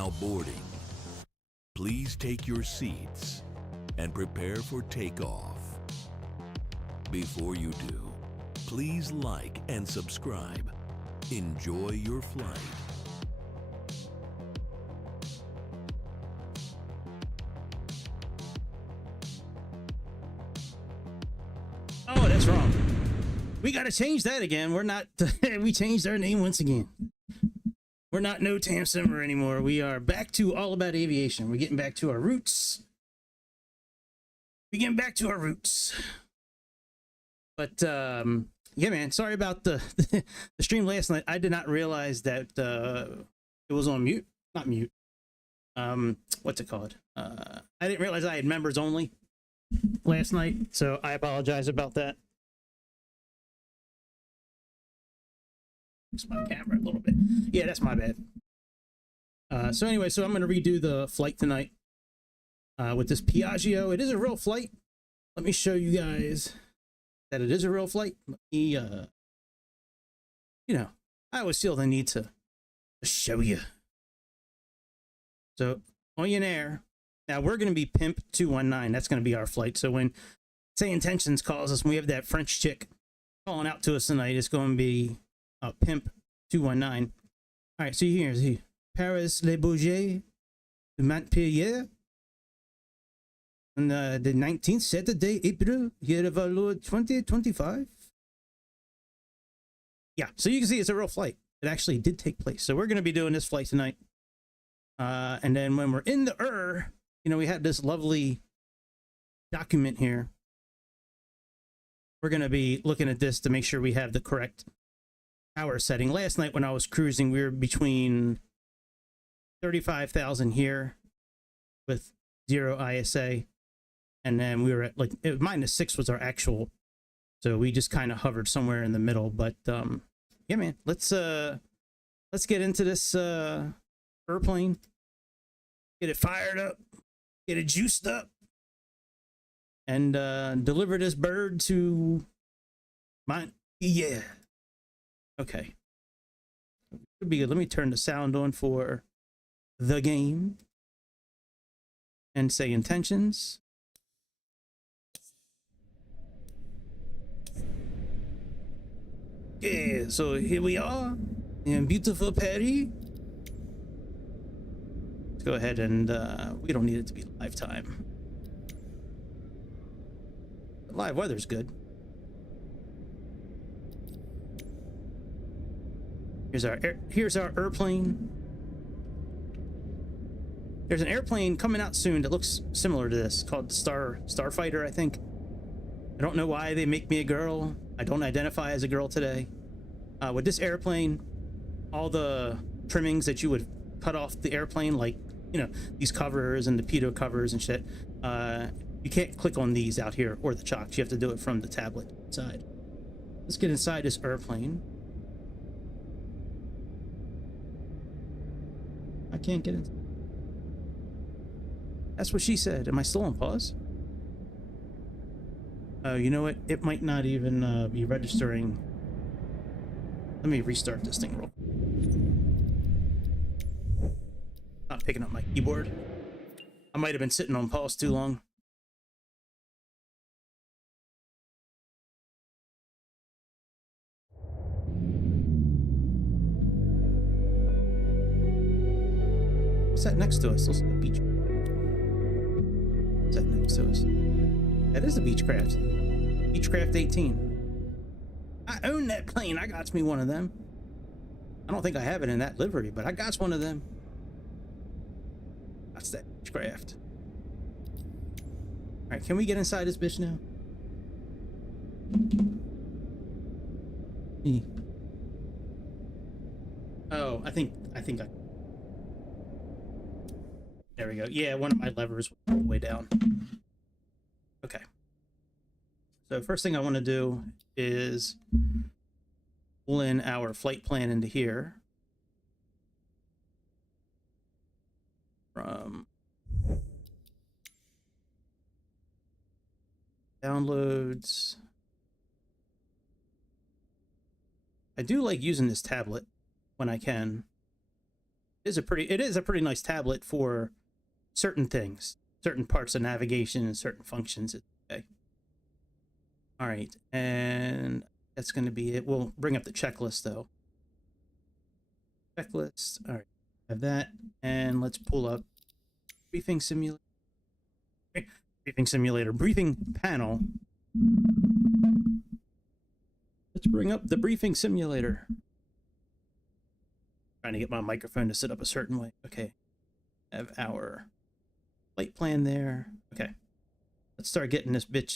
now boarding. Please take your seats and prepare for takeoff. Before you do, please like and subscribe. Enjoy your flight. Oh, that's wrong. We got to change that again. We're not, we changed our name once again. We're not No Tam Simmer anymore. We are back to All About Aviation. We're getting back to our roots. We're getting back to our roots. But, yeah, man, sorry about the stream last night. I did not realize that it was on mute. Not mute. What's it called? I didn't realize I had members only last night, so I apologize about that. Fix my camera a little bit. Yeah, that's my bad. So anyway, so I'm going to redo the flight tonight with this Piaggio. It is a real flight. Let me show you guys that it is a real flight. Let me, you know, I always feel the need to show you. So on your air. Now we're going to be Pimp 219. That's going to be our flight. So when Sayintentions calls us, and we have that French chick calling out to us tonight, it's going to be Pimp 219. All right, so here's Paris LBG to Montpellier on the 19th Saturday, April, year of our Lord 2025. Yeah, so you can see it's a real flight. It actually did take place. So we're going to be doing this flight tonight. And then when we're in the you know, we had this lovely document here. We're going to be looking at this to make sure we have the correct hour setting. Last night when I was cruising, we were between 35,000 here with 0 ISA. And then we were at like -6 was our actual. So we just kind of hovered somewhere in the middle. But yeah, man, let's get into this airplane. Get it fired up. Get it juiced up and deliver this bird to yeah. Okay. Could be good. Let me turn the sound on for the game and say intentions. Yeah, so here we are in beautiful Paris. Let's go ahead and we don't need it to be live time. The live weather's good. Here's our airplane. There's an airplane coming out soon that looks similar to this called Starfighter, I think. I don't know why they make me a girl. I don't identify as a girl today. With this airplane, all the trimmings that you would cut off the airplane, like, you know, these covers and the pitot covers and shit, you can't click on these out here or the chocks. You have to do it from the tablet side. Let's get inside this airplane. I can't get in. That's what she said. Am I still on pause? Oh, you know what? It might not even be registering. Let me restart this thing real quick. Not picking up my keyboard. I might have been sitting on pause too long. What's that next to us? Looks like a beach. What's that next to us? That is a Beechcraft. Beechcraft 18. I own that plane. I got me one of them. I don't think I have it in that livery, but I got one of them. That's that Beechcraft. All right, can we get inside this bitch now? Oh, I think I. There we go. Yeah, one of my levers was all the way down. Okay. So first thing I want to do is pull in our flight plan into here. From downloads. I do like using this tablet when I can. It is a pretty nice tablet for certain things, certain parts of navigation and certain functions. Okay. All right, and that's going to be it. We'll bring up the checklist though. Checklist. All right, have that, and let's pull up briefing simulator. Briefing panel. Let's bring up the briefing simulator. Trying to get my microphone to sit up a certain way. Okay. Have our flight plan there. Okay. Let's start getting this bitch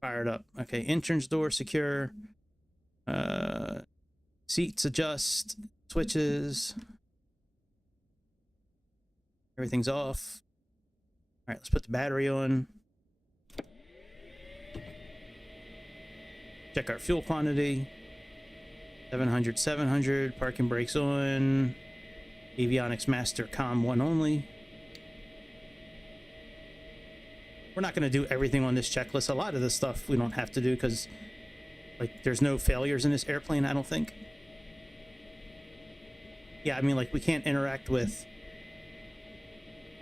fired up. Okay. Entrance door secure. Seats adjust. Switches. Everything's off. All right. Let's put the battery on. Check our fuel quantity. 700, parking brakes on. Avionics master comm 1 only. We're not going to do everything on this checklist. A lot of this stuff we don't have to do because, like, there's no failures in this airplane, I don't think. Yeah, I mean, like, we can't interact with,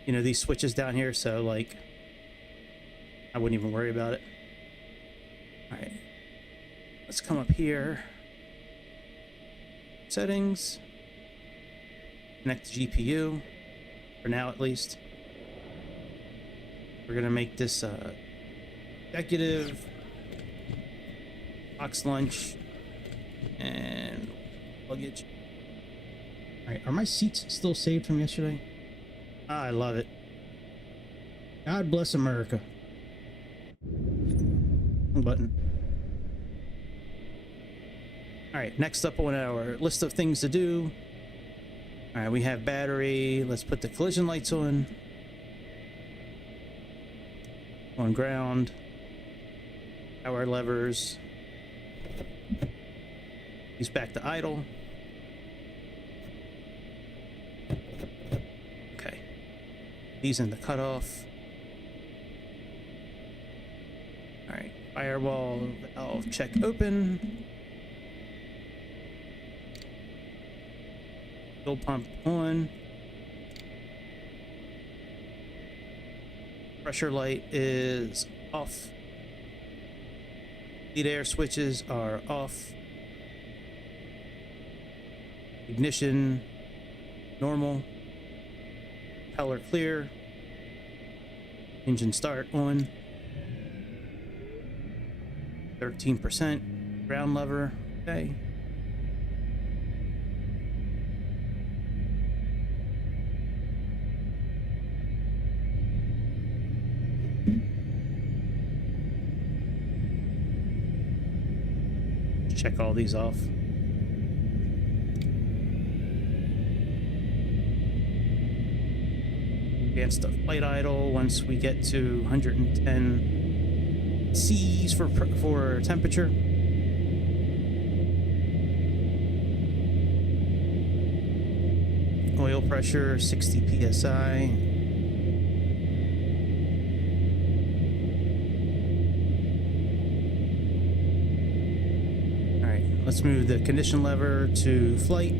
you know, these switches down here, so, like, I wouldn't even worry about it. All right. Let's come up here. Settings. Connect the GPU. For now, at least. We're going to make this executive. Box lunch. And luggage. Alright, are my seats still saved from yesterday? Ah, I love it. God bless America. Wrong button. All right, next up on our list of things to do. All right, we have battery. Let's put the collision lights on. On ground. Power levers. He's back to idle. Okay. These in the cutoff. All right, firewall valve check open. Fuel pump on. Pressure light is off. Lead air switches are off. Ignition normal. Propeller clear. Engine start on. 13%. Ground lever. Okay. Check all these off. Advanced flight idle once we get to 110 C's for temperature. Oil pressure 60 psi. Let's move the condition lever to flight.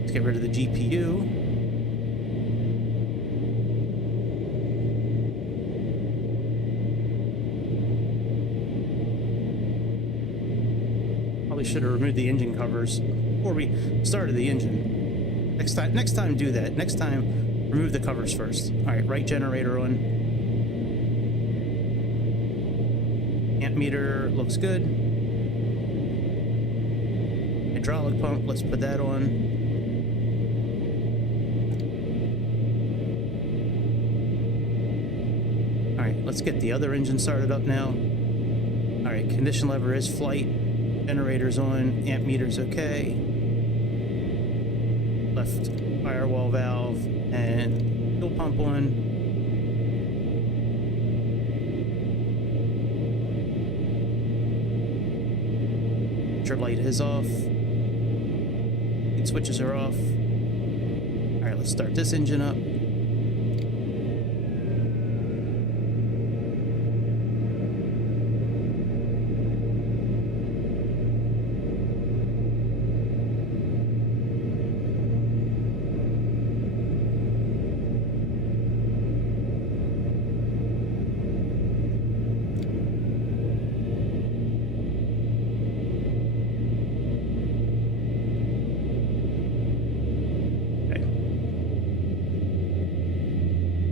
Let's get rid of the GPU. Probably should have removed the engine covers before we started the engine. Next time do that. Next time, remove the covers first. All right, right generator on. Amp meter looks good. Hydraulic pump, let's put that on. All right, let's get the other engine started up now. All right, condition lever is flight. Generator's on. Amp meter's okay. Left firewall valve and fuel pump on. Light is off. Lead switches are off. All right, let's start this engine up.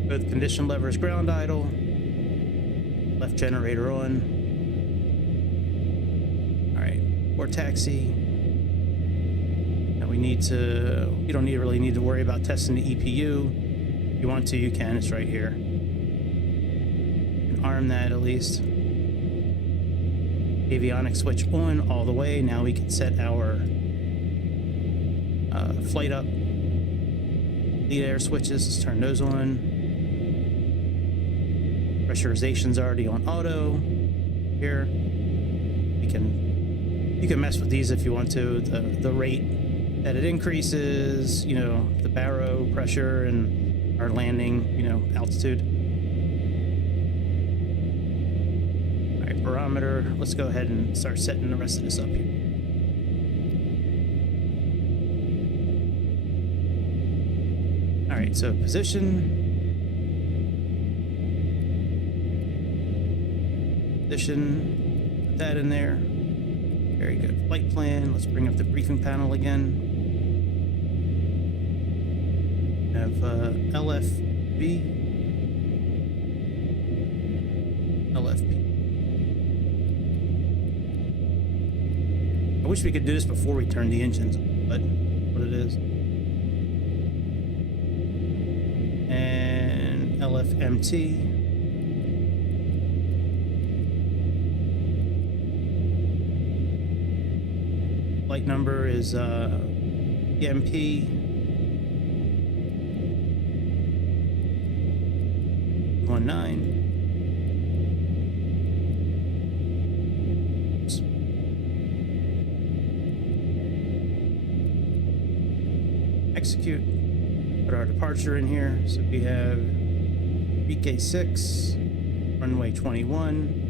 Both condition levers ground idle. Left generator on. All right, port taxi. Now we need to, you don't really need to worry about testing the EPU. If you want to, you can, it's right here. You can arm that at least. Avionics switch on all the way. Now we can set our flight up. Lead air switches, let's turn those on. Pressurization's already on auto here. You can mess with these if you want to. The rate that it increases, you know, the baro pressure and our landing, you know, altitude. All right, barometer. Let's go ahead and start setting the rest of this up here. All right, so position. Put that in there. Very good. Flight plan. Let's bring up the briefing panel again. We have LFB, LFP. I wish we could do this before we turn the engines on, but what it is. And LFMT. Flight number is EMP 19. Execute. Put our departure in here. So we have VK6, runway 21.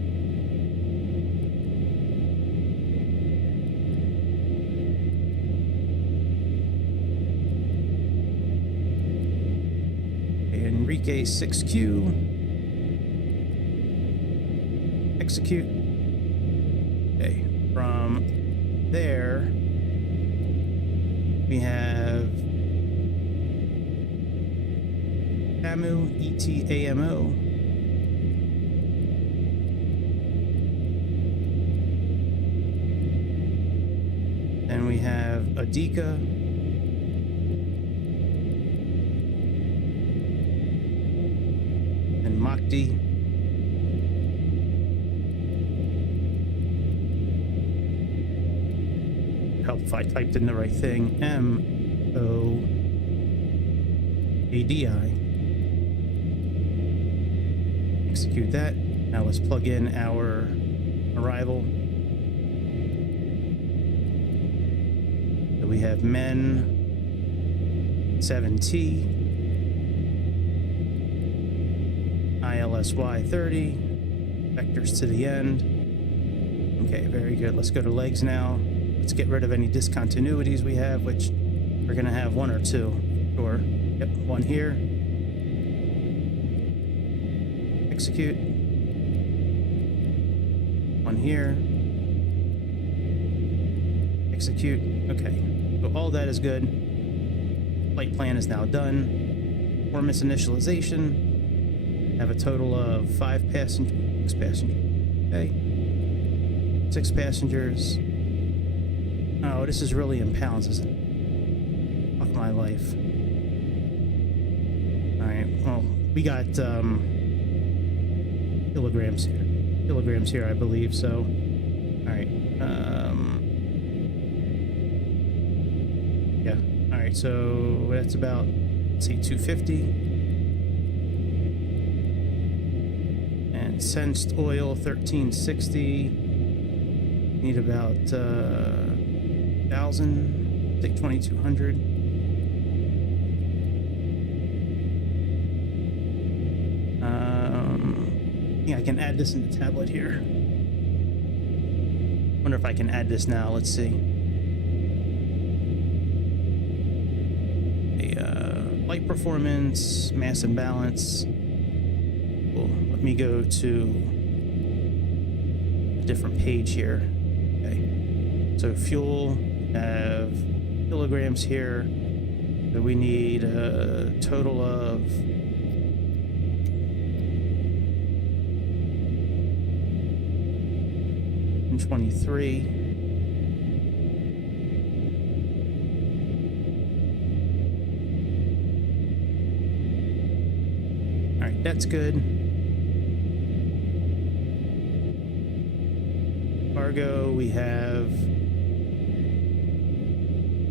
Enrique 6Q. Execute. Okay, from there we have TAMU ETAMO. Then we have Adika. And Makdi. Help if I typed in the right thing. MOADI. Execute that. Now let's plug in our arrival. So we have MEN 7T, ILSY 30, vectors to the end. Okay, very good. Let's go to legs now. Let's get rid of any discontinuities we have, which we're going to have one or two. Sure. Yep, one here. Execute. One here. Execute. Okay. So all that is good. Flight plan is now done. Performance initialization. Have a total of 5 passengers. 6 passengers. Okay. 6 passengers. Oh, this is really in pounds, isn't it? Fuck my life. Alright, well, we got kilograms here. Kilograms here, I believe, so. Alright. Yeah. Alright, so that's about, let's see, 250. And sensed oil, 1360. Need about 1,000, take 2,200. Yeah, I can add this in the tablet here. Wonder if I can add this now. Let's see. The light performance, mass and balance. Cool. Let me go to a different page here. Okay. So fuel, have kilograms here. So we need a total of 23. All right, that's good. Cargo, we have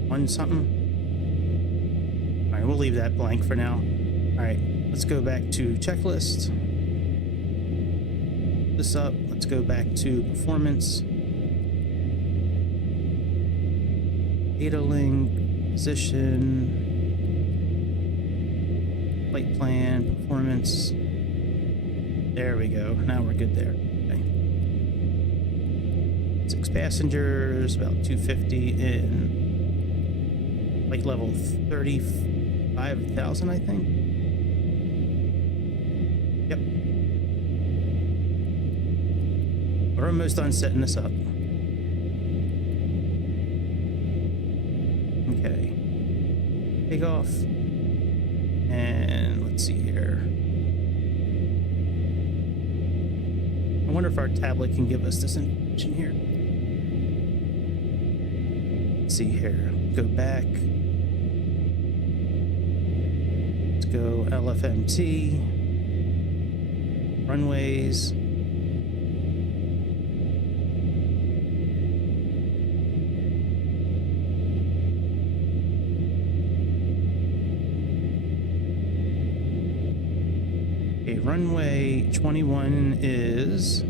one something. All right, we'll leave that blank for now. All right, let's go back to checklist. This up. Let's go back to performance. Data link, position, flight plan, performance. There we go. Now we're good there. Okay. 6 passengers, about 250 in flight level 35,000, I think. Yep. We're almost done setting this up. Okay. Take off. And let's see here. I wonder if our tablet can give us this information here. Let's see here. Go back. Let's go LFMT. Runways. Okay, runway 21 is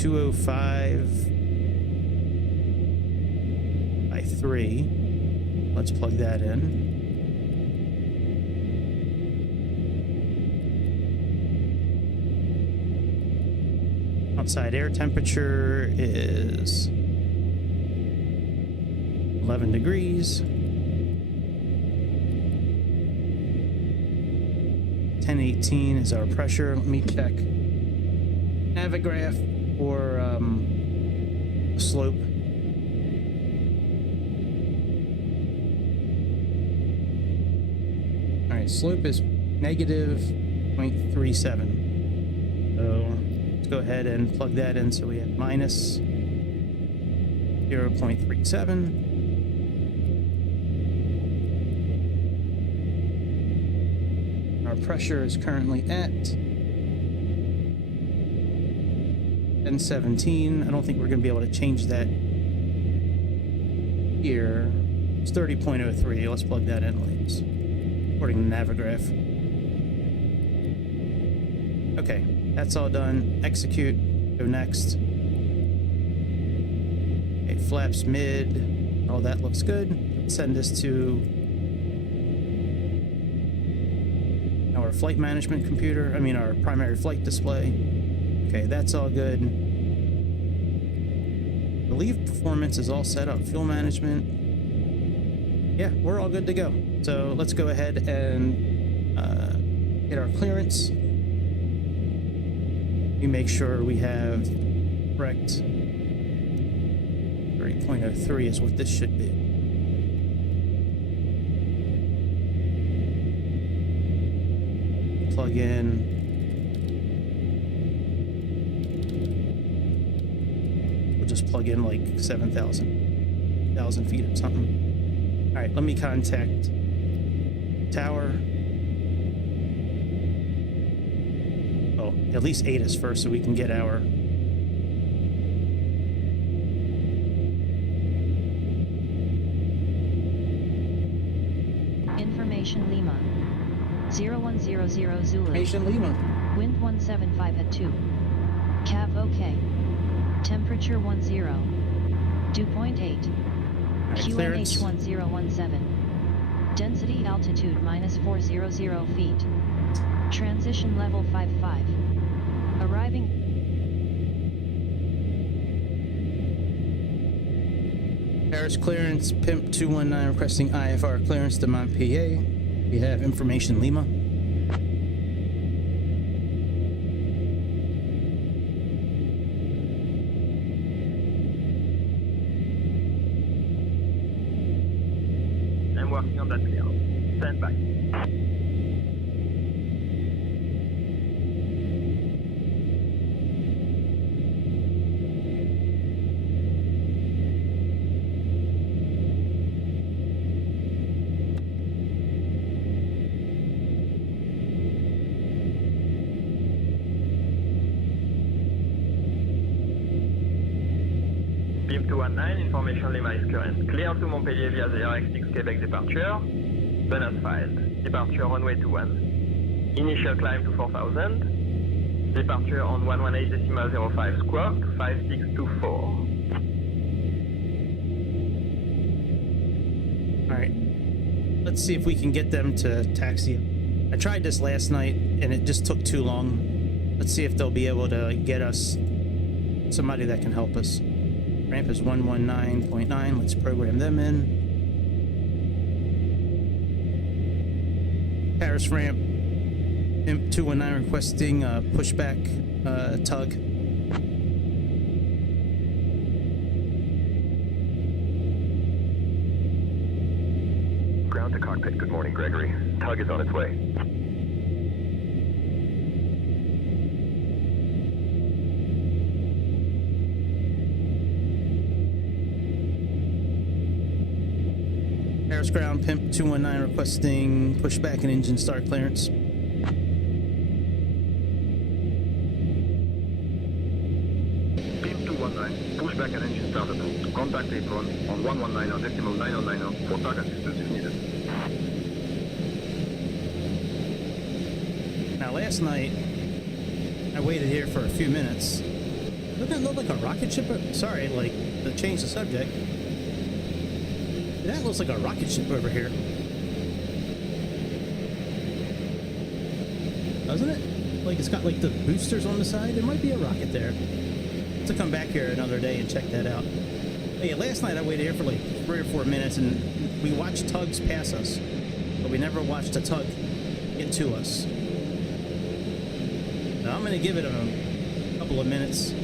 205 by 3. Let's plug that in. Outside air temperature is 11 degrees. 1018 is our pressure. Let me check Navigraph or slope. All right, slope is negative 0.37. So let's go ahead and plug that in. So we have minus 0.37. Pressure is currently at 1017. I don't think we're going to be able to change that here. It's 30.03. Let's plug that in, ladies, according to Navigraph. Okay, that's all done. Execute. Go next. Okay, flaps mid. All that looks good. Send this to our flight management computer, our primary flight display. Okay, that's all good. I believe performance is all set up. Fuel management. Yeah, we're all good to go. So let's go ahead and get our clearance. We make sure we have correct 30.03 is what this should be. Plug in. We'll just plug in like 7,000 feet or something. All right, let me contact tower. Oh, at least 8 is first so we can get our information Lima. 0100 Zulu. Information Lima. Wind 175 at 2. Cav OK. Temperature 10. Dew point 8. QNH 1017. Density altitude minus 400 feet. Transition level 55. Arriving. Paris clearance, Pimp 219 requesting IFR clearance to Montpellier. We have information Lima. I'm working on that clear. Stand by. 119, information Lima is current. Clear to Montpellier via the RX6 Quebec departure. Done as filed. Departure runway 21. Initial climb to 4000. Departure on 118.05 squawk, 5624. Alright. Let's see if we can get them to taxi. I tried this last night and it just took too long. Let's see if they'll be able to get us somebody that can help us. Ramp is 119.9. Let's program them in. Paris ramp. Imp 219 requesting pushback tug. Ground to cockpit. Good morning, Gregory. Tug is on its way. Paris ground, Pimp 219 requesting pushback and engine start clearance. Pimp 219, pushback and engine start approved. Contact apron on 119.990 for tug assistance if needed. Now last night, I waited here for a few minutes. Doesn't that look like a rocket ship? Sorry, like, to change the subject. That looks like a rocket ship over here. Doesn't it? Like, it's got like the boosters on the side. There might be a rocket there. To come back here another day and check that out. Hey, last night I waited here for like 3 or 4 minutes and we watched tugs pass us, but we never watched a tug get to us. So I'm gonna give it a couple of minutes.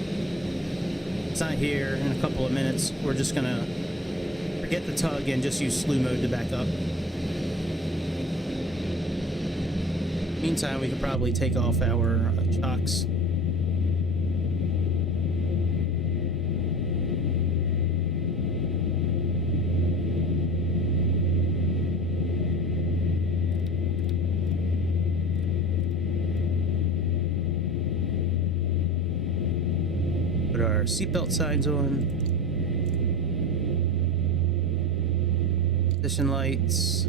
It's not here in a couple of minutes. We're just gonna forget the tug and just use slew mode to back up. Meantime, we could probably take off our chocks. Put our seatbelt signs on. Position lights.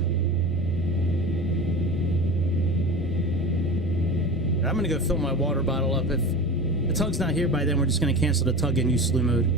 I'm gonna go fill my water bottle up. If the tug's not here by then, we're just gonna cancel the tug and use slew mode.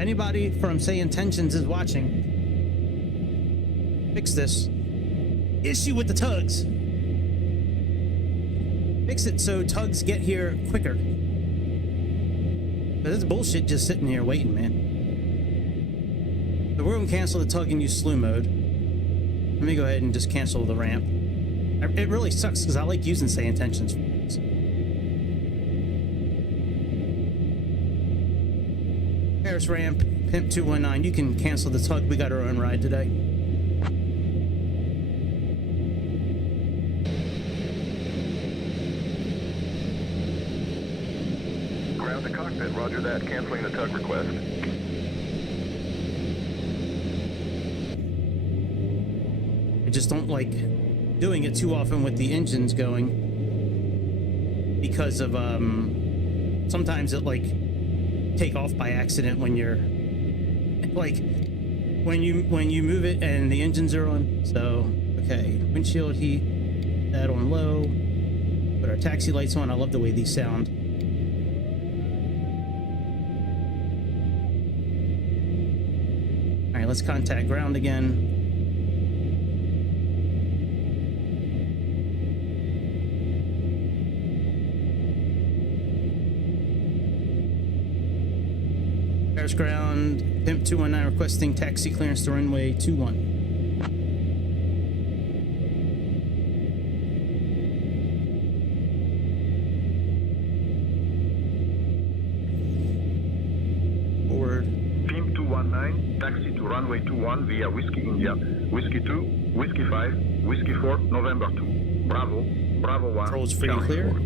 Anybody from Sayintentions is watching. Fix this. Issue with the tugs. Fix it so tugs get here quicker. But this bullshit just sitting here waiting, man. So we're gonna cancel the tug and use slew mode. Let me go ahead and just cancel the ramp. It really sucks because I like using Sayintentions. Paris ramp, Pimp 219. You can cancel the tug. We got our own ride today. Ground to cockpit. Roger that. Canceling the tug request. I just don't like doing it too often with the engines going because of sometimes it like take off by accident when you're like when you move it and the engines are on. So okay, windshield heat, that on low, put our taxi lights on. I love the way these sound. All right, let's contact ground again. Ground, Pimp 219 requesting taxi clearance to runway 21. Forward. Pimp 219, taxi to runway 21 via Whiskey India, Whiskey 2, Whiskey 5, Whiskey 4, November 2. Bravo, Bravo 1. Controls free and Charlie clear. 4.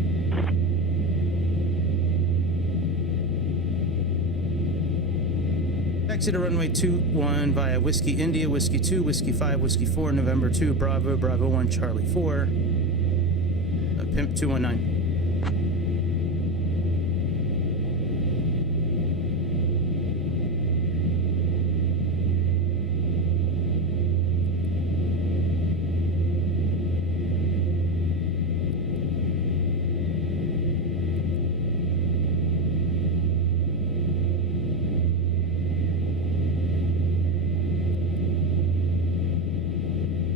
Taxi to runway 21 via Whiskey India, Whiskey 2, Whiskey 5, Whiskey 4, November 2, Bravo, Bravo 1, Charlie 4. Pimp 219.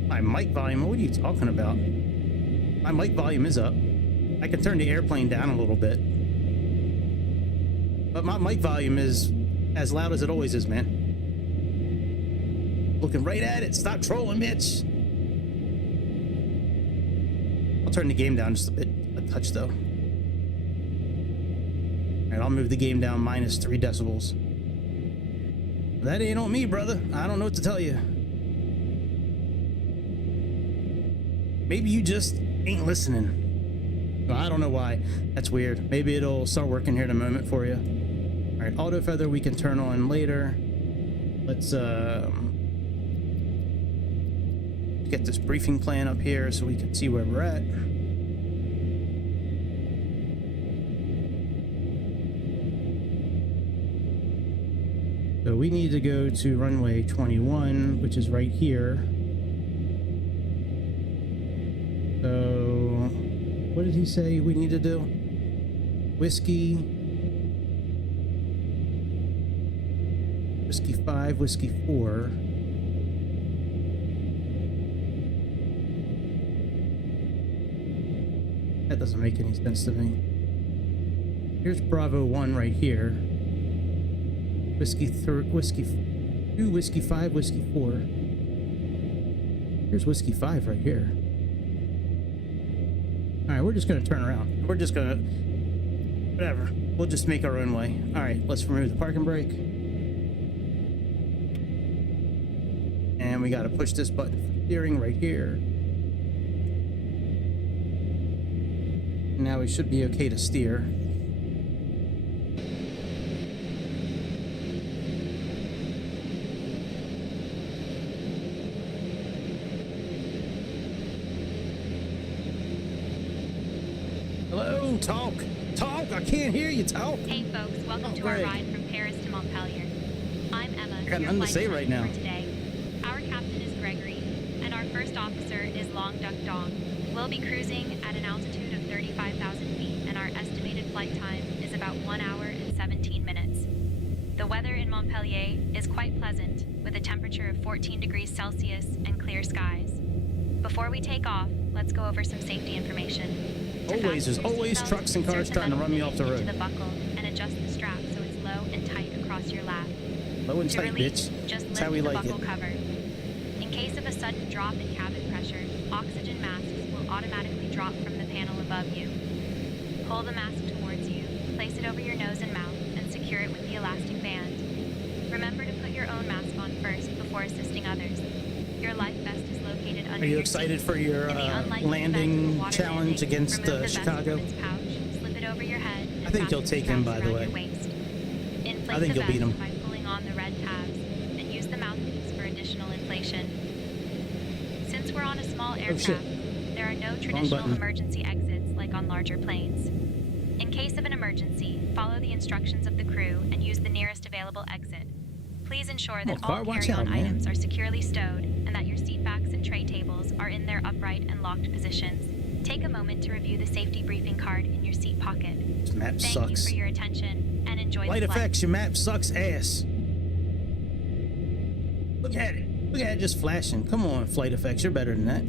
My mic volume, what are you talking about? My mic volume is up. I can turn the airplane down a little bit. But my mic volume is as loud as it always is, man. Looking right at it. Stop trolling, bitch. I'll turn the game down just a touch though. Alright, I'll move the game down minus 3 decibels. That ain't on me, brother. I don't know what to tell you. Maybe you just ain't listening. Well, I don't know why. That's weird. Maybe it'll start working here in a moment for you. All right, auto feather we can turn on later. Let's get this briefing plan up here so we can see where we're at. So we need to go to runway 21, which is right here. So, what did he say we need to do? Whiskey 5, Whiskey 4. That doesn't make any sense to me. Here's Bravo 1 right here. Whiskey 2, Whiskey 5, Whiskey 4. Here's Whiskey 5 right here. All right, we're just gonna turn around. We're just gonna, whatever. We'll just make our own way. All right, let's remove the parking brake. And we gotta push this button for steering right here. Now we should be okay to steer. Hello, talk, I can't hear you, talk. Hey folks, welcome to our ride from Paris to Montpellier. I'm Emma, I got your nothing to flight say right now. attendant for today. Our captain is Gregory, and our first officer is Long Duck Dong. We'll be cruising at an altitude of 35,000 feet, and our estimated flight time is about 1 hour and 17 minutes. The weather in Montpellier is quite pleasant, with a temperature of 14 degrees Celsius and clear skies. Before we take off, let's go over some safety information. There's always trucks and cars trying to run me off the road. To the buckle and adjust the strap so it's low and tight across your lap. Low and To tight, release, bitch. just That's lift how we the like buckle it. cover. In case of a sudden drop in cabin pressure, oxygen masks will automatically drop from the panel above you. Pull the mask towards you, place it over your nose and mouth, and secure it with the elastic band. Remember to put your own mask on first before assisting others. Your life vest is located under Are you your excited seat. for your In the unlikely landing event of a water challenge landing, against remove the vest Chicago? from its pouch, slip it over your head, and I think you'll fasten take him, straps by the around way. your waist. Inflate I think the you'll beat vest him. by pulling on the red tabs, and use the mouthpiece for additional inflation. Since we're on a small aircraft, there are no traditional button. emergency exits like on larger planes. In case of an emergency, follow the instructions of the crew and use the nearest available exit. Please ensure that car, all watch carry-on out, man. items are securely stowed and that your seat backs and tray tables are in their upright and locked positions. Take a moment to review the safety briefing card in your seat pocket. This map Thank sucks. you for your attention and enjoy Light the flight. effects, your map sucks ass. Look at it. Look at it just flashing. Come on, flight effects, you're better than that.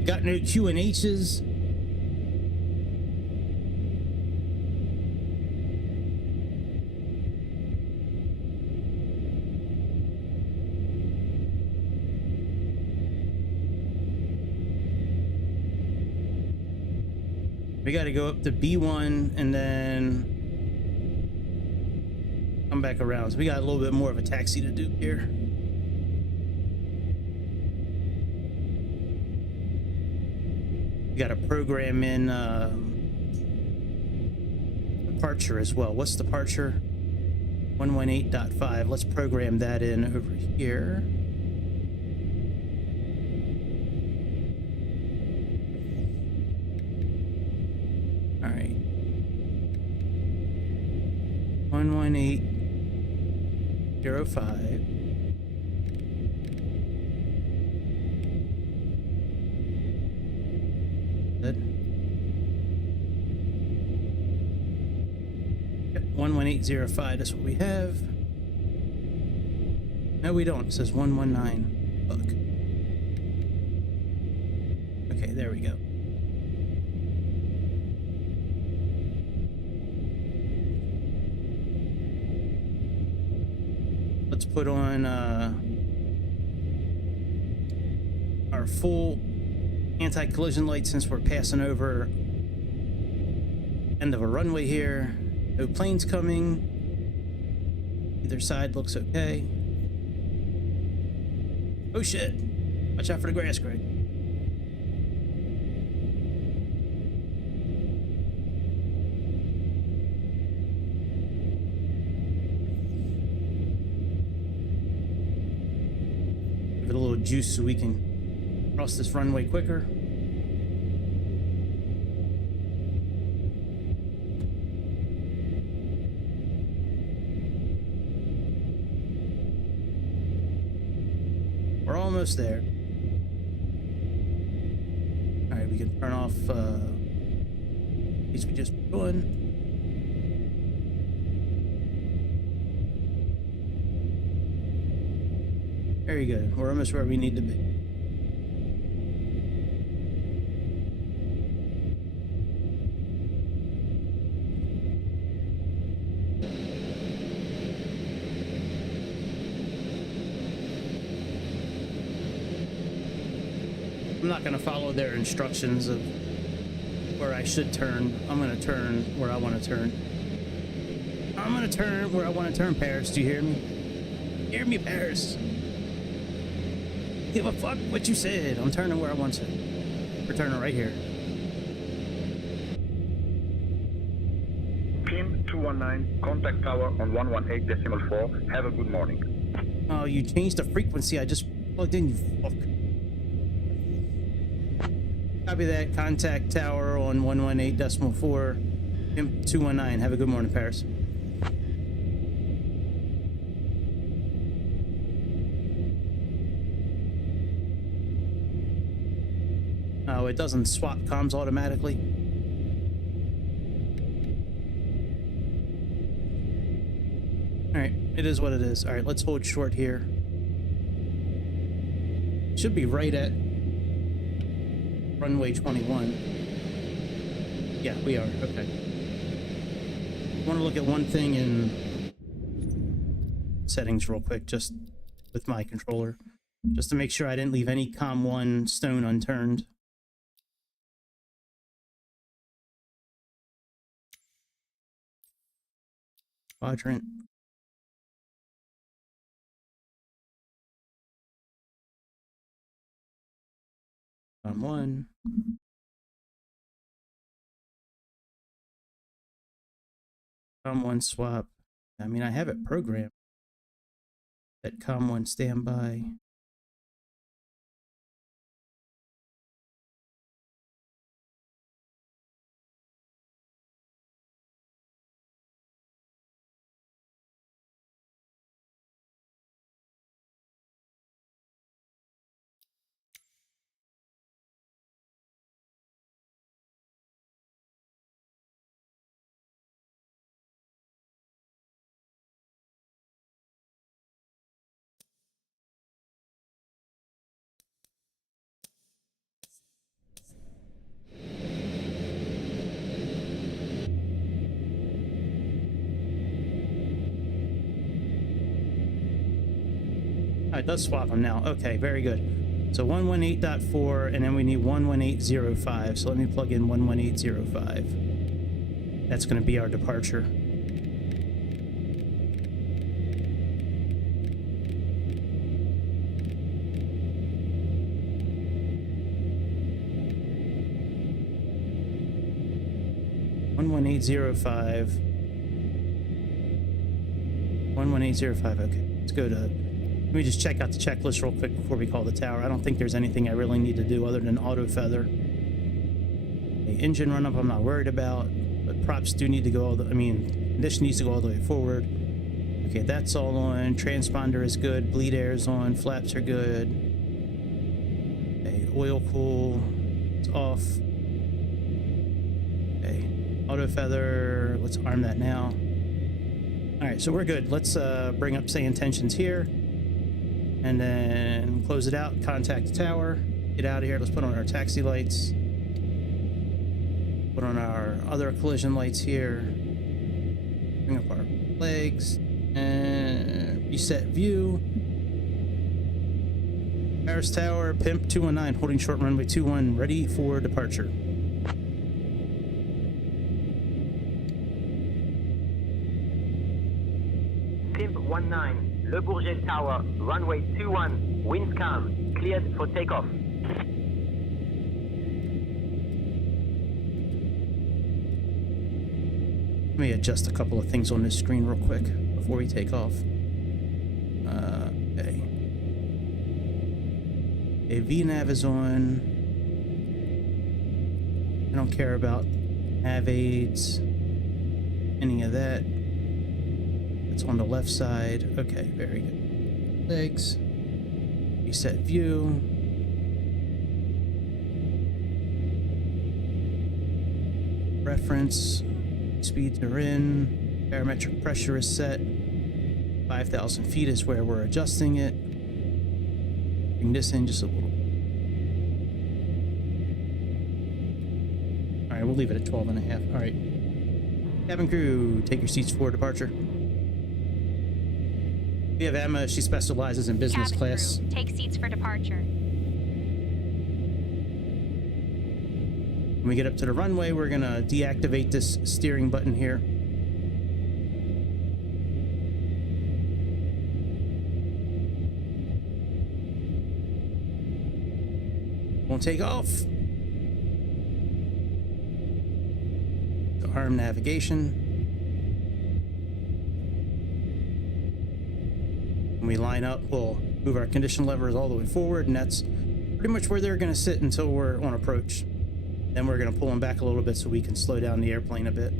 You got no Q&H's. We got to go up to B1 and then come back around. So we got a little bit more of a taxi to do here. We got to program in departure as well. What's departure? 118.5. Let's program that in over here. All right. 118.05. Good. Yep, 118.05. That's what we have. No, we don't. It says 119. Look. Okay, there we go. Let's put on our full anti-collision light since we're passing over end of a runway here. No planes coming. Either side looks okay. Oh shit. Watch out for the grass, Greg. Give it a little juice so we can cross this runway quicker. We're almost there. All right, we can turn off these we just put on. Very good. We're almost where we need to be. I'm not going to follow their instructions of where I should turn. I'm going to turn where I want to turn. I'm going to turn where I want to turn, Paris. Do you hear me? Hear me, Paris? Give a fuck what you said. I'm turning where I want to. We're turning right here. Team 219, contact tower on 118.4. Have a good morning. Oh, you changed the frequency. I just plugged in, you fuck. Copy that. Contact tower on 118.4. Team 219. Have a good morning, Paris. Oh, it doesn't swap comms automatically. All right, it is what it is. All right, let's hold short here. Should be right at runway 21. Yeah, we are. Okay. I want to look at one thing in settings real quick, just with my controller, just to make sure I didn't leave any COM1 stone unturned. Quadrant. COM1. COM1 swap. I mean, I have it programmed. That COM1 standby. It does swap them now. Okay, very good. So 118.4, and then we need 118.05. So let me plug in 118.05. That's going to be our departure. .11805. 11805. Okay, let's go to. Let me just check out the checklist real quick before we call the tower. I don't think there's anything I really need to do other than auto feather. Okay, engine run up I'm not worried about, but props do need to go all the. I mean, condition needs to go all the way forward. Okay, that's all on. Transponder is good. Bleed air is on. Flaps are good. Okay, oil cool. It's off. Okay, auto feather. Let's arm that now. All right, so we're good. Let's bring up Sayintentions here. And then close it out, contact the tower, get out of here. Let's put on our taxi lights. Put on our other collision lights here. Bring up our legs and reset view. Paris Tower, Pimp 219, holding short runway 21, ready for departure. Pimp 19. Le Bourget Tower, runway 21, winds calm, cleared for takeoff. Let me adjust a couple of things on this screen real quick before we take off. Okay. Okay, VNav is on. I don't care about nav aids, any of that. It's on the left side. Okay, very good. Legs. Reset view. Reference. Speeds are in. Barometric pressure is set. 5,000 feet is where we're adjusting it. Bring this in just a little. All right, we'll leave it at 12.5. All right. Cabin crew, take your seats for departure. We have Emma. She specializes in business Cabin class. crew, take seats for departure. When we get up to the runway, we're going to deactivate this steering button here. Won't take off. The arm navigation. When we line up, we'll move our condition levers all the way forward, and that's pretty much where they're going to sit until we're on approach. Then we're going to pull them back a little bit so we can slow down the airplane a bit.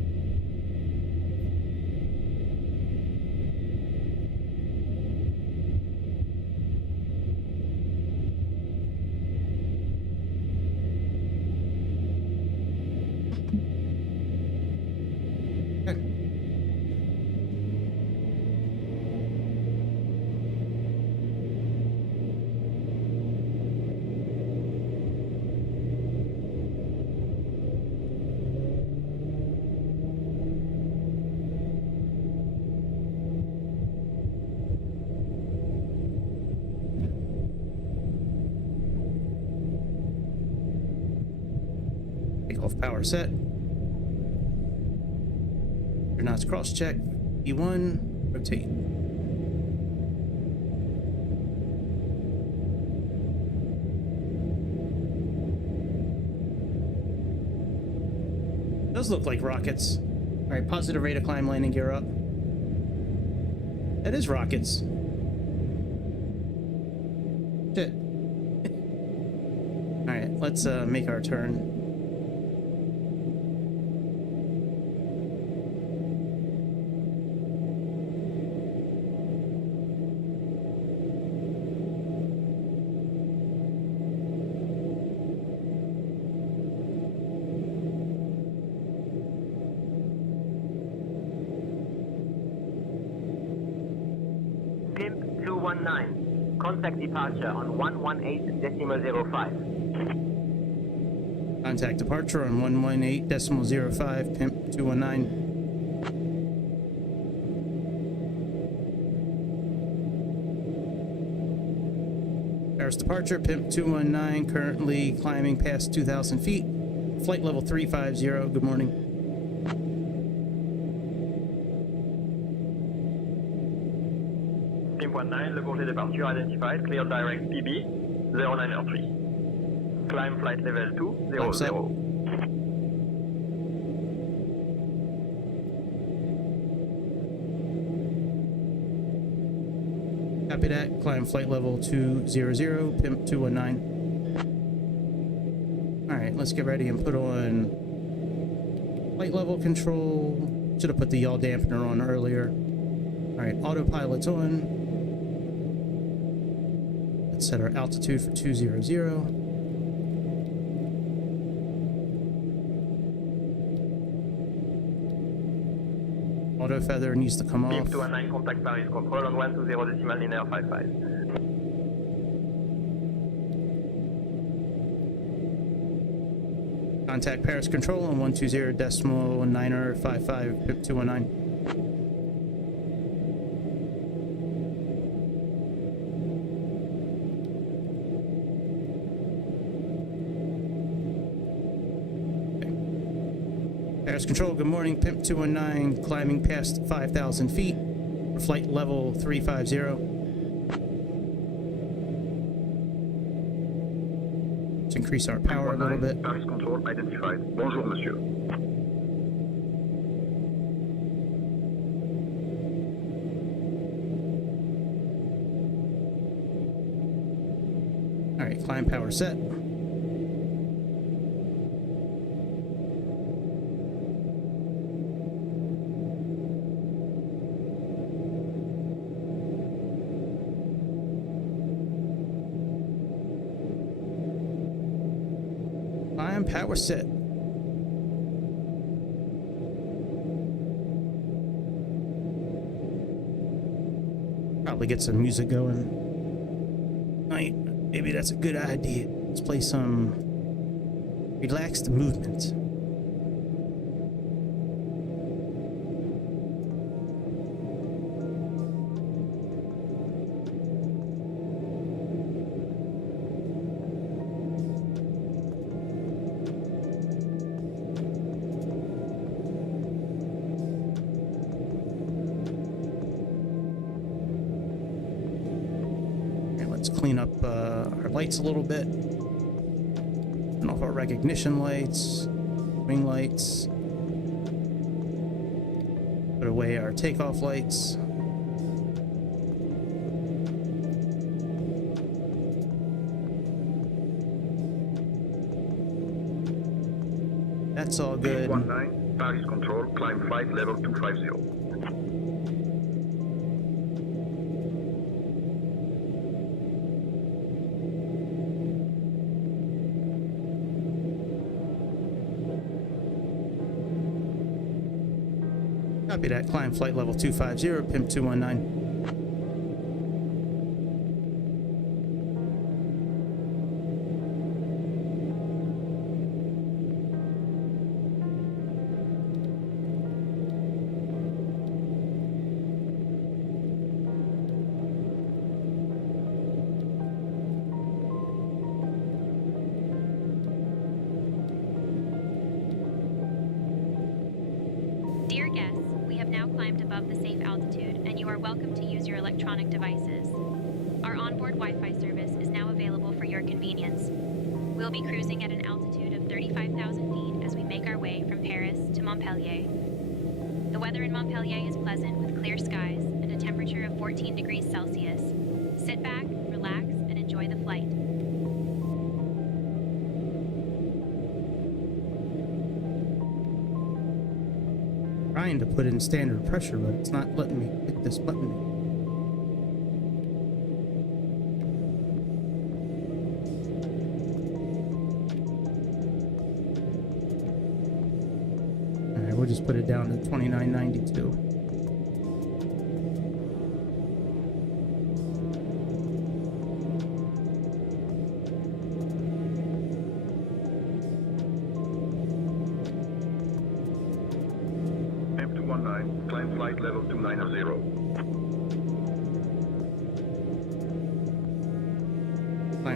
Takeoff power set. Aeronauts cross check. P1, rotate. Does look like rockets. All right, positive rate of climb, landing gear up. That is rockets. Shit. All right, let's make our turn. Pimp 219, contact departure on 118.05. Contact departure on 118.05, Pimp 219. Paris departure, Pimp 219, currently climbing past 2,000 feet. Flight level 350, good morning. Pimp 19, Le Bourget departure identified, clear direct PB 093. Climb flight level 200. Copy that. Climb flight level 200, Pimp 219. Alright, let's get ready and put on flight level control. Should have put the yaw dampener on earlier. Alright, autopilot's on. Let's set our altitude for 200. Auto feather needs to come off. Pimp 219, contact Paris control on 120 decimal linear 55. Contact Paris control on 120 decimal 955, Pimp 219. Paris control, good morning. Pimp 219, climbing past 5,000 feet for flight level 350. Let's increase our power a little bit. Paris control identified. Bonjour, monsieur. All right, climb power set. Power set. Probably get some music going. Maybe that's a good idea. Let's play some relaxed movement. Clean up our lights a little bit. Turn off our recognition lights, wing lights. Put away our takeoff lights. That's all good. 19, Paris control, climb flight level 250. Copy that. Climb flight level 250, Pimp 219. Dear guests, we have now climbed above the safe altitude, and you are welcome to use your electronic devices. Our onboard Wi-Fi service is now available for your convenience. We'll be cruising at an altitude of 35,000 feet as we make our way from Paris to Montpellier. The weather in Montpellier is pleasant with clear skies and a temperature of 14 degrees Celsius. Sit back, relax, and enjoy the flight. Trying to put in standard pressure, but it's not letting me hit this button. Alright, we'll just put it down to 2992. Climb flight level 290.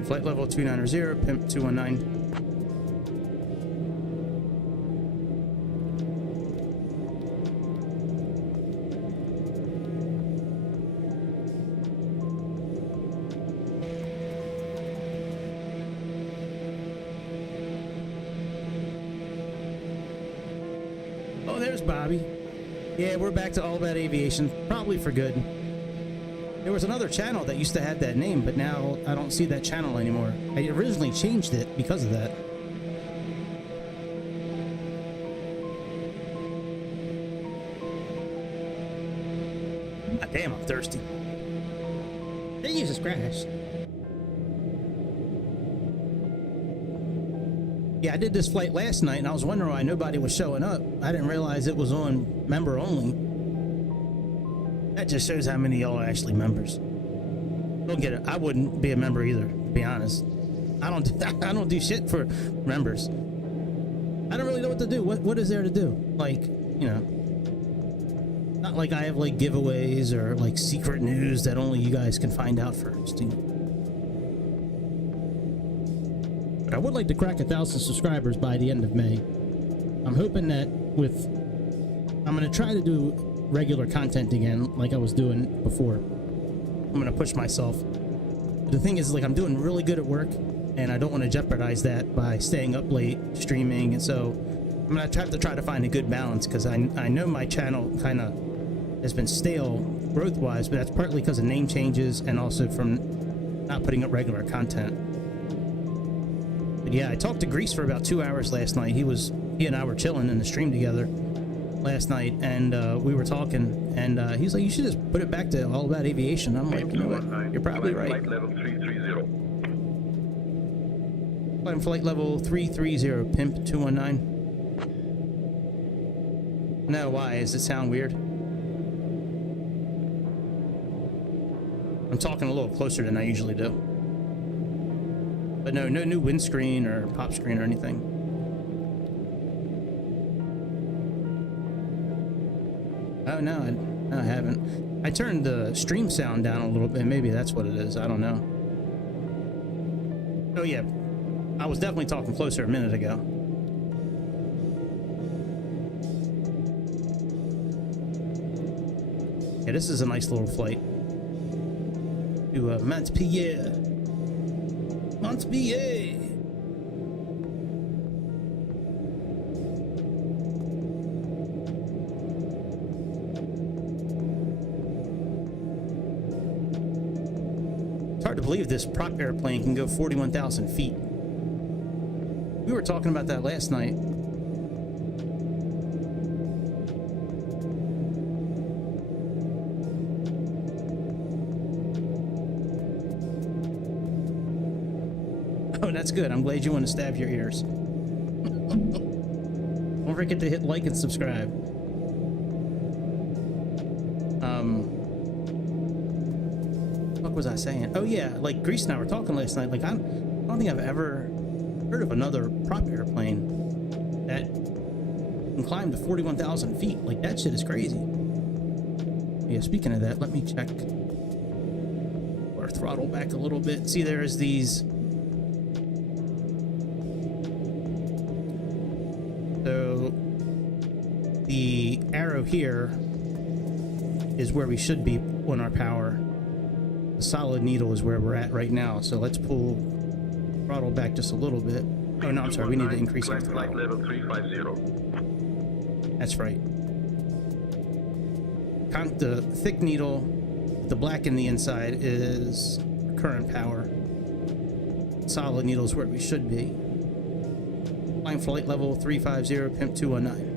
Flying flight level 290, pimp 219. Oh, there's Bobby. Yeah, we're back to All About Aviation, probably for good. There was another channel that used to have that name, but now I don't see that channel anymore. I originally changed it because of that. Ah, damn, I'm thirsty. Jesus Christ. Yeah, I did this flight last night, and I was wondering why nobody was showing up. I didn't realize it was on member only. That just shows how many of y'all are actually members. Don't get it. I wouldn't be a member either, to be honest. I don't do shit for members. I don't really know what to do. What is there to do? Like, you know, not like I have like giveaways or like secret news that only you guys can find out first. You know? I would like to crack 1,000 subscribers by the end of May. I'm hoping that I'm going to try to do regular content again like I was doing before. I'm going to push myself. But the thing is, like, I'm doing really good at work, and I don't want to jeopardize that by staying up late streaming. And so I'm going to have to try to find a good balance, because I know my channel kind of has been stale growth-wise, but that's partly because of name changes and also from not putting up regular content. But yeah, I talked to Grease for about 2 hours last night. He and I were chilling in the stream together last night, and we were talking, and he's like, you should just put it back to All About Aviation. I'm like, you know what? You're probably right. Flight level 330. Flying flight level 330, pimp 219. No, why? Does it sound weird? I'm talking a little closer than I usually do. But no new windscreen or pop screen or anything. Oh, no, I haven't. I turned the stream sound down a little bit. Maybe that's what it is. I don't know. Oh, yeah. I was definitely talking closer a minute ago. Yeah, this is a nice little flight. To Montpellier. Montpellier. It's hard to believe this prop airplane can go 41,000 feet. We were talking about that last night. Oh, that's good. I'm glad you want to stab your ears. Don't forget to hit like and subscribe. What was I saying? Oh yeah, like Grease and I were talking last night. Like I don't think I've ever heard of another prop airplane that can climb to 41,000 feet. Like that shit is crazy. Yeah, speaking of that, let me check or throttle back a little bit. See, there's these. So the arrow here is where we should be on our power. The solid needle is where we're at right now. So let's pull throttle back just a little bit. Oh no, I'm sorry. We need to increase our throttle. Flight level 350. That's right. The thick needle, the black in the inside is current power. Solid needle is where we should be. Flying flight level 350, pimp 219.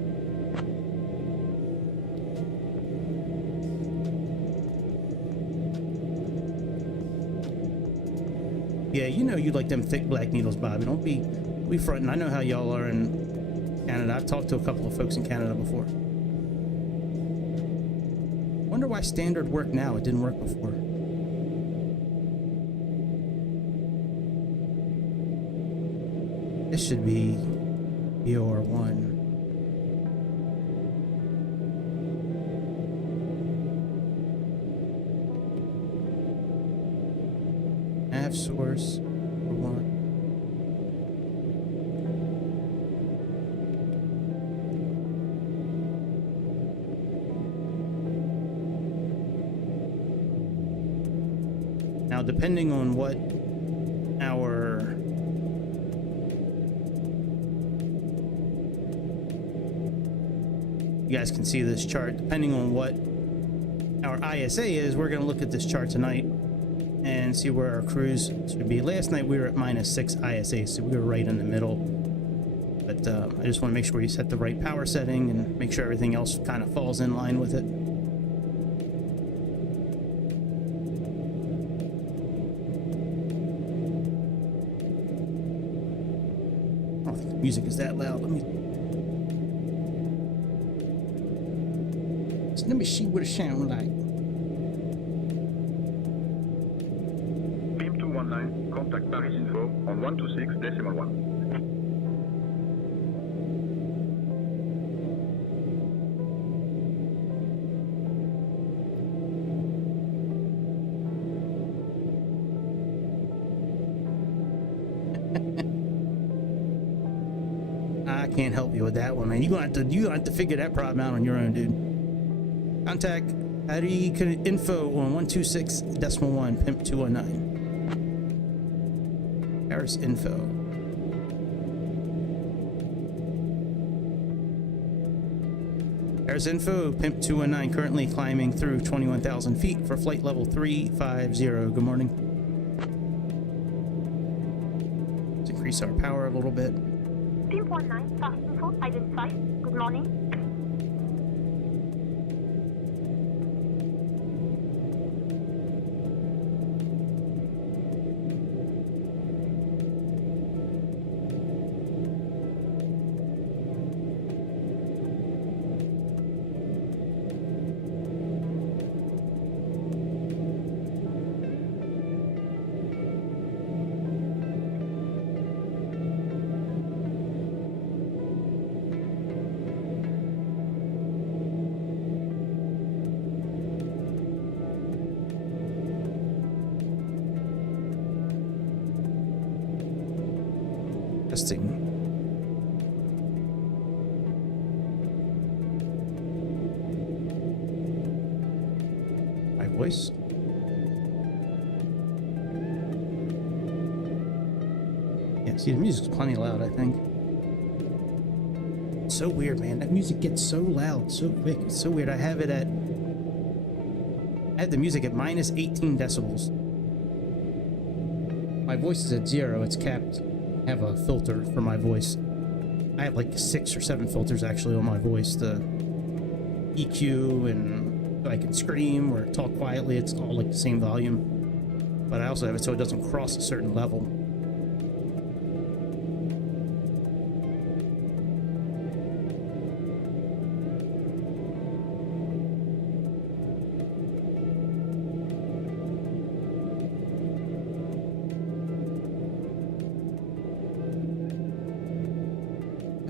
Yeah, you know you like them thick black needles, Bobby. Don't be fronting. I know how y'all are in Canada. I've talked to a couple of folks in Canada before. Wonder why standard worked now. It didn't work before. This should be EOR1. Nav source. depending on what our you guys can see this chart, depending on what our ISA is, we're going to look at this chart tonight and see where our cruise should be. Last night we were at -6 ISA, so we were right in the middle. But I just want to make sure you set the right power setting and make sure everything else kind of falls in line with it. I don't think the music is that loud. Let me see what it sounds like. PIM 219, contact Paris Info on 126.1. I can't help you with that one, man. You gonna have to figure that problem out on your own, dude. Contact PIAGGIO info on 126.1 PIMP 219. Paris info. Paris info PIMP 219 currently climbing through 21,000 feet for flight level 350. Good morning. Let's increase our power a little bit. PIMP 19 Paris info identified. Good morning. Testing. My voice. Yeah, see, the music's plenty loud, I think. It's so weird, man. That music gets so loud so quick. It's so weird. I have the music at -18 decibels. My voice is at 0. It's capped. I have a filter for my voice. I have like 6 or 7 filters actually on my voice. The EQ, and so I can scream or talk quietly. It's all like the same volume. But I also have it so it doesn't cross a certain level.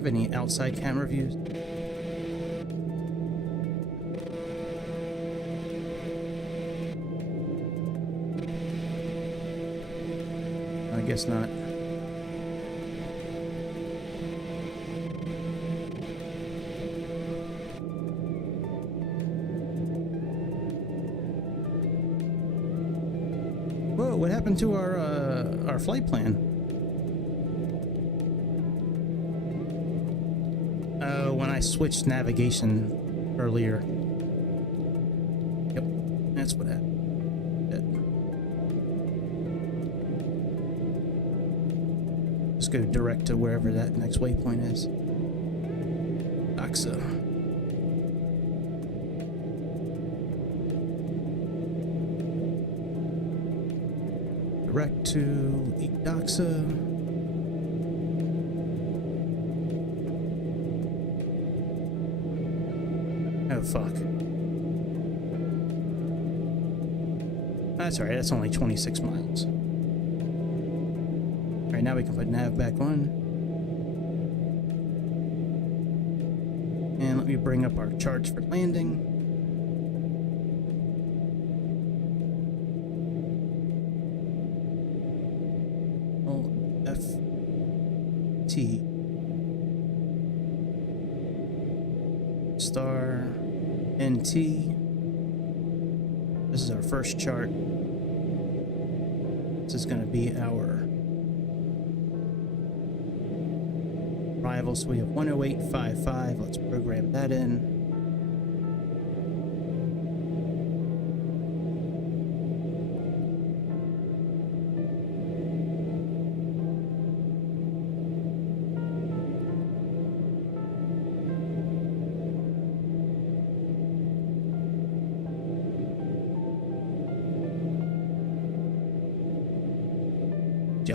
Any outside camera views? I guess not. Whoa, what happened to our flight plan? When I switched navigation earlier. Yep, that's what happened. Just go direct to wherever that next waypoint is. Doxa. Direct to Doxa. Oh, fuck. That's alright, that's only 26 miles. Alright, now we can put nav back on. And let me bring up our charts for landing. Hold FT. Star NT. This is our first chart. This is going to be our arrival. So we have 108.55. Let's program that in.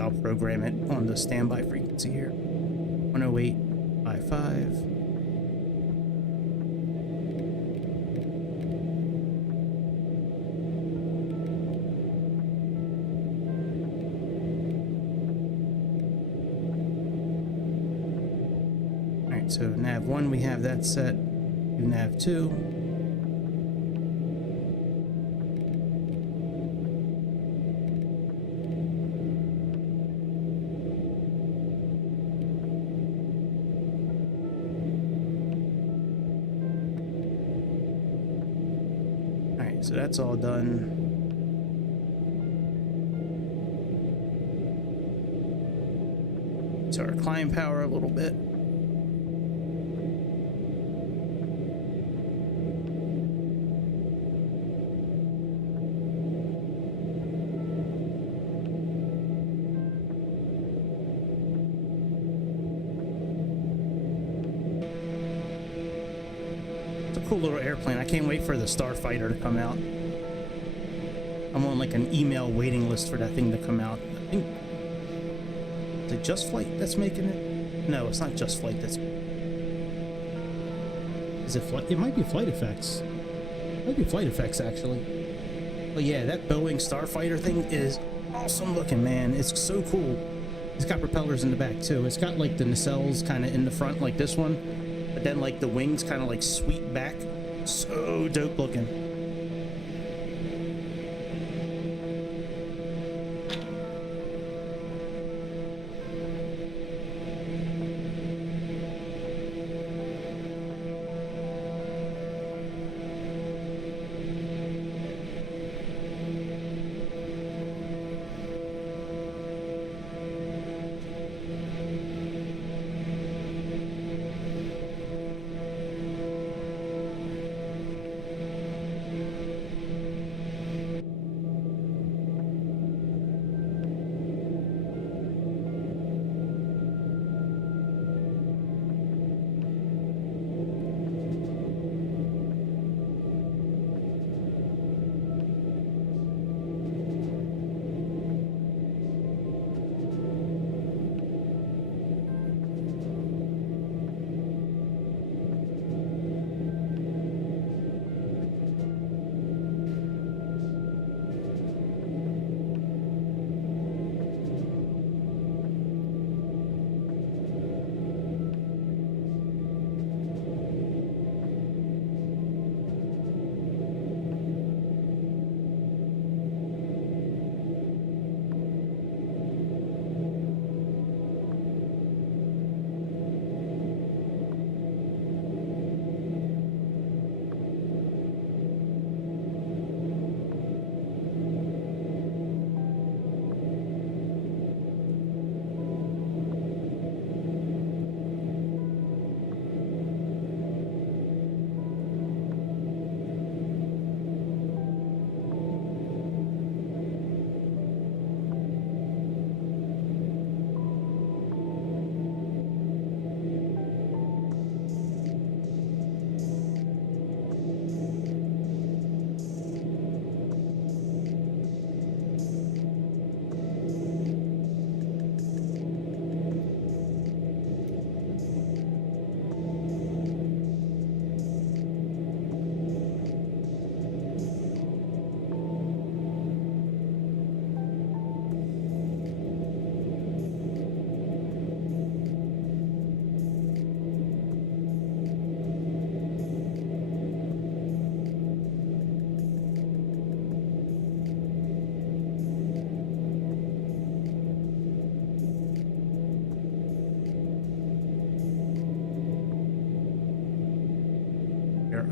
I'll program it on the standby frequency here. 108.55. Alright, so nav 1 we have that set. Do nav 2. So that's all done. So our climb power a little bit. Cool little airplane. I can't wait for the Starfighter to come out. I'm on like an email waiting list for that thing to come out. I think, is it Just Flight that's making it? No, it's not Just Flight that's... Is it Flight? It might be Flight Effects. It might be Flight Effects, actually. But yeah, that Boeing Starfighter thing is awesome looking, man. It's so cool. It's got propellers in the back, too. It's got like the nacelles kind of in the front, like this one. But then like the wings kind of like sweep back. So dope looking.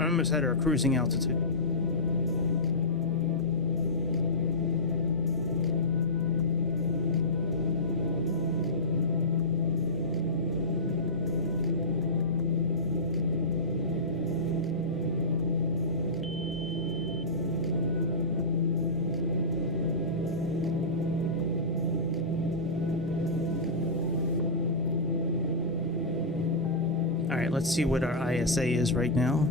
We're almost at our cruising altitude. right, let's see what our ISA is right now.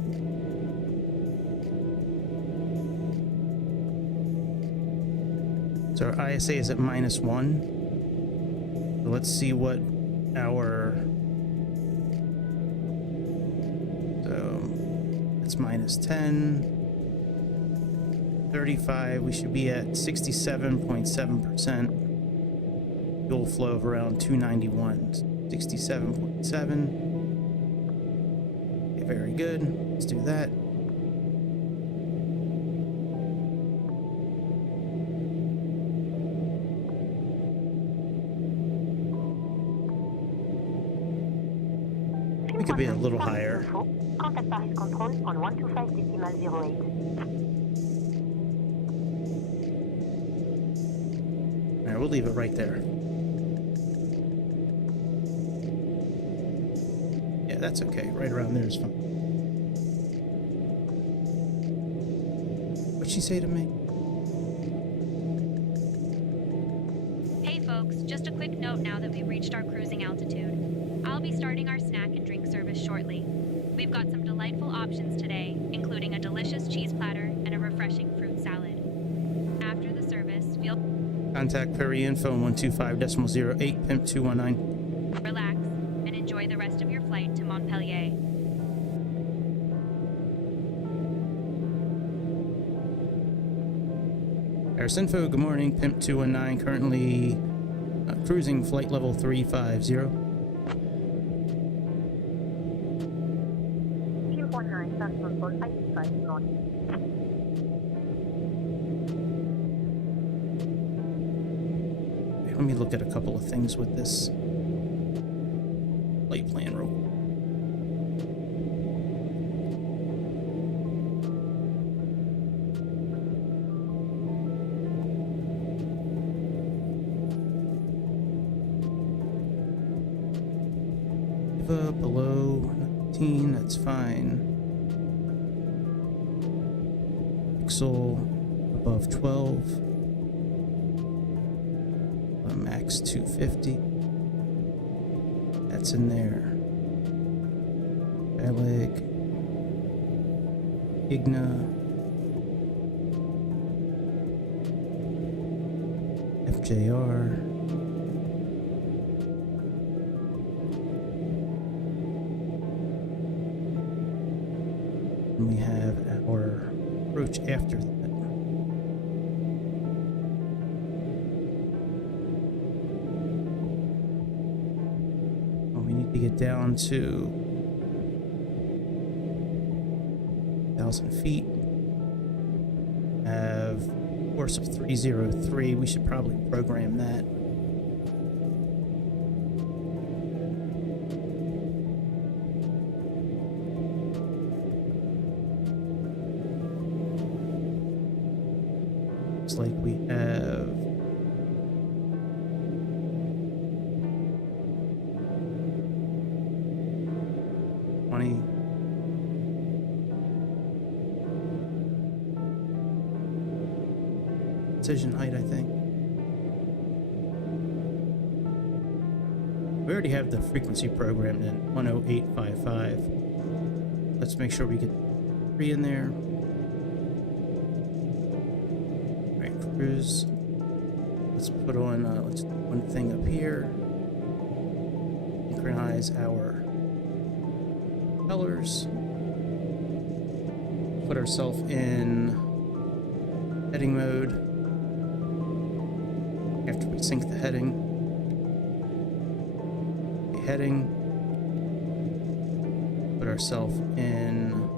So our ISA is at -1. So let's see what our... So it's -10. 35, we should be at 67.7%. Fuel flow of around 291. 67.7. Okay, very good. Let's do that. We could be a little higher. Contact Paris Control on 125.08. All right, we'll leave it right there. Yeah, that's okay. Right around there is fine. What'd she say to me? Hey folks, just a quick note now that we've reached our cruising altitude. I'll be starting our snack and drink service shortly. We've got some delightful options today, including a delicious cheese platter and a refreshing fruit salad. After the service, feel Contact Perry Info 125.08, Pimp 219. relax and enjoy the rest of your flight to Montpellier. Paris Info, good morning, Pimp 219, currently cruising flight level 350. P.180, Paris Control, ID5 North. Let me look at a couple of things with this flight plan real quick. Below 19, that's fine. Pixel above 12. Max 250. That's in there. Peleg. Igna. FJR. And we have our approach after that. To get down to 1,000 feet. Have course of 303. We should probably program that. Looks like we have precision height, I think. We already have the frequency programmed in 10855. Let's make sure we get 3 in there. All right, cruise. Let's put on let's do one thing up here. Synchronize our colors. Put ourselves in heading mode. After we sync the heading. Okay, heading. Put ourselves in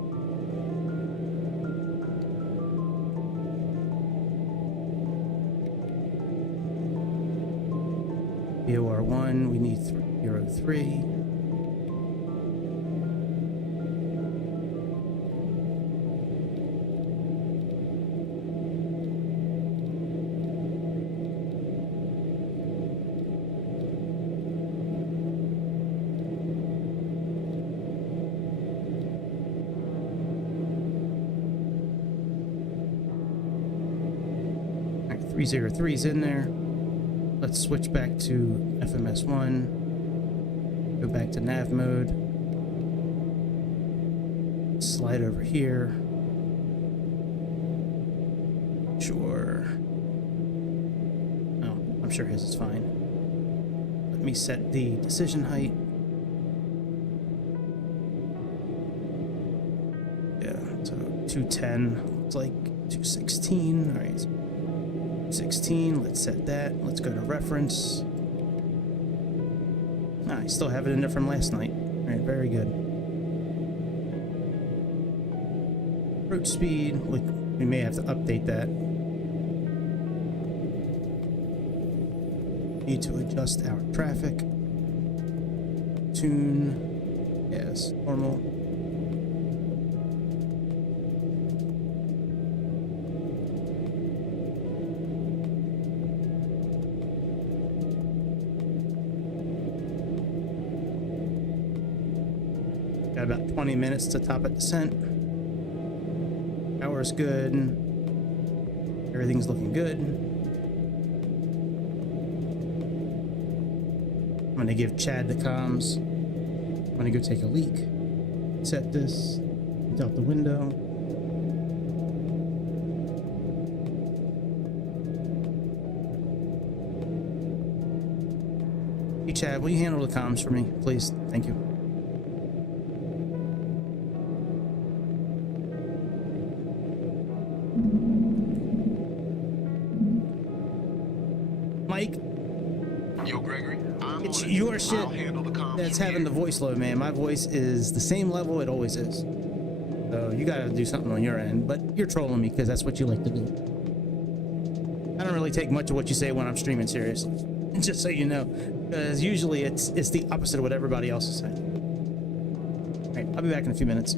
BOR1. We need 303. All right, 303 is in there. Let's switch back to FMS1. Go back to nav mode. slide over here. Sure. Oh, I'm sure his is fine. Let me set the decision height. Yeah, so 210. Looks like 216. All right. 16. Let's set that. Let's go to reference. I still have it in there from last night. All right, very good. Approach speed. We may have to update that. Need to adjust our traffic. Tune. Yes, normal. Got about 20 minutes to top at descent. Power's good. Everything's looking good. I'm gonna give Chad the comms. I'm gonna go take a leak. Set this. It's out the window. Hey Chad, will you handle the comms for me, please? Thank you. Mike, Yo, Gregory, it's your shit that's having the voice low, man. My voice is the same level it always is. So you gotta do something on your end, but you're trolling me because that's what you like to do. I don't really take much of what you say when I'm streaming seriously, just so you know, because usually it's the opposite of what everybody else is saying. All right, I'll be back in a few minutes.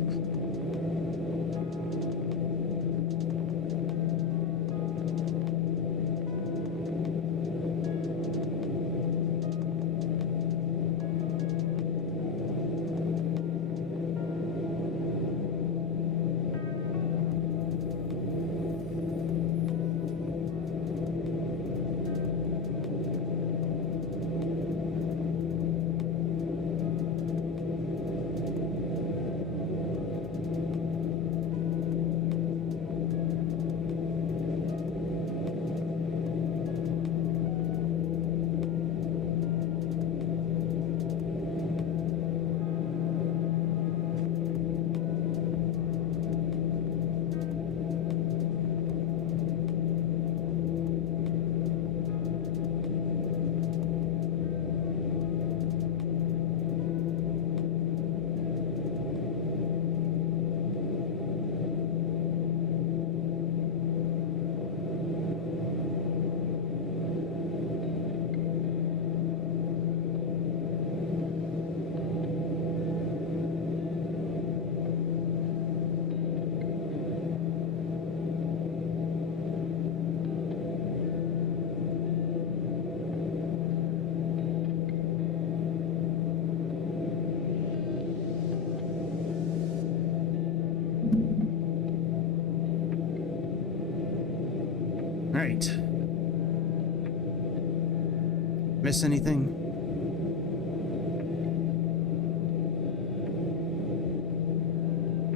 All right. Miss anything?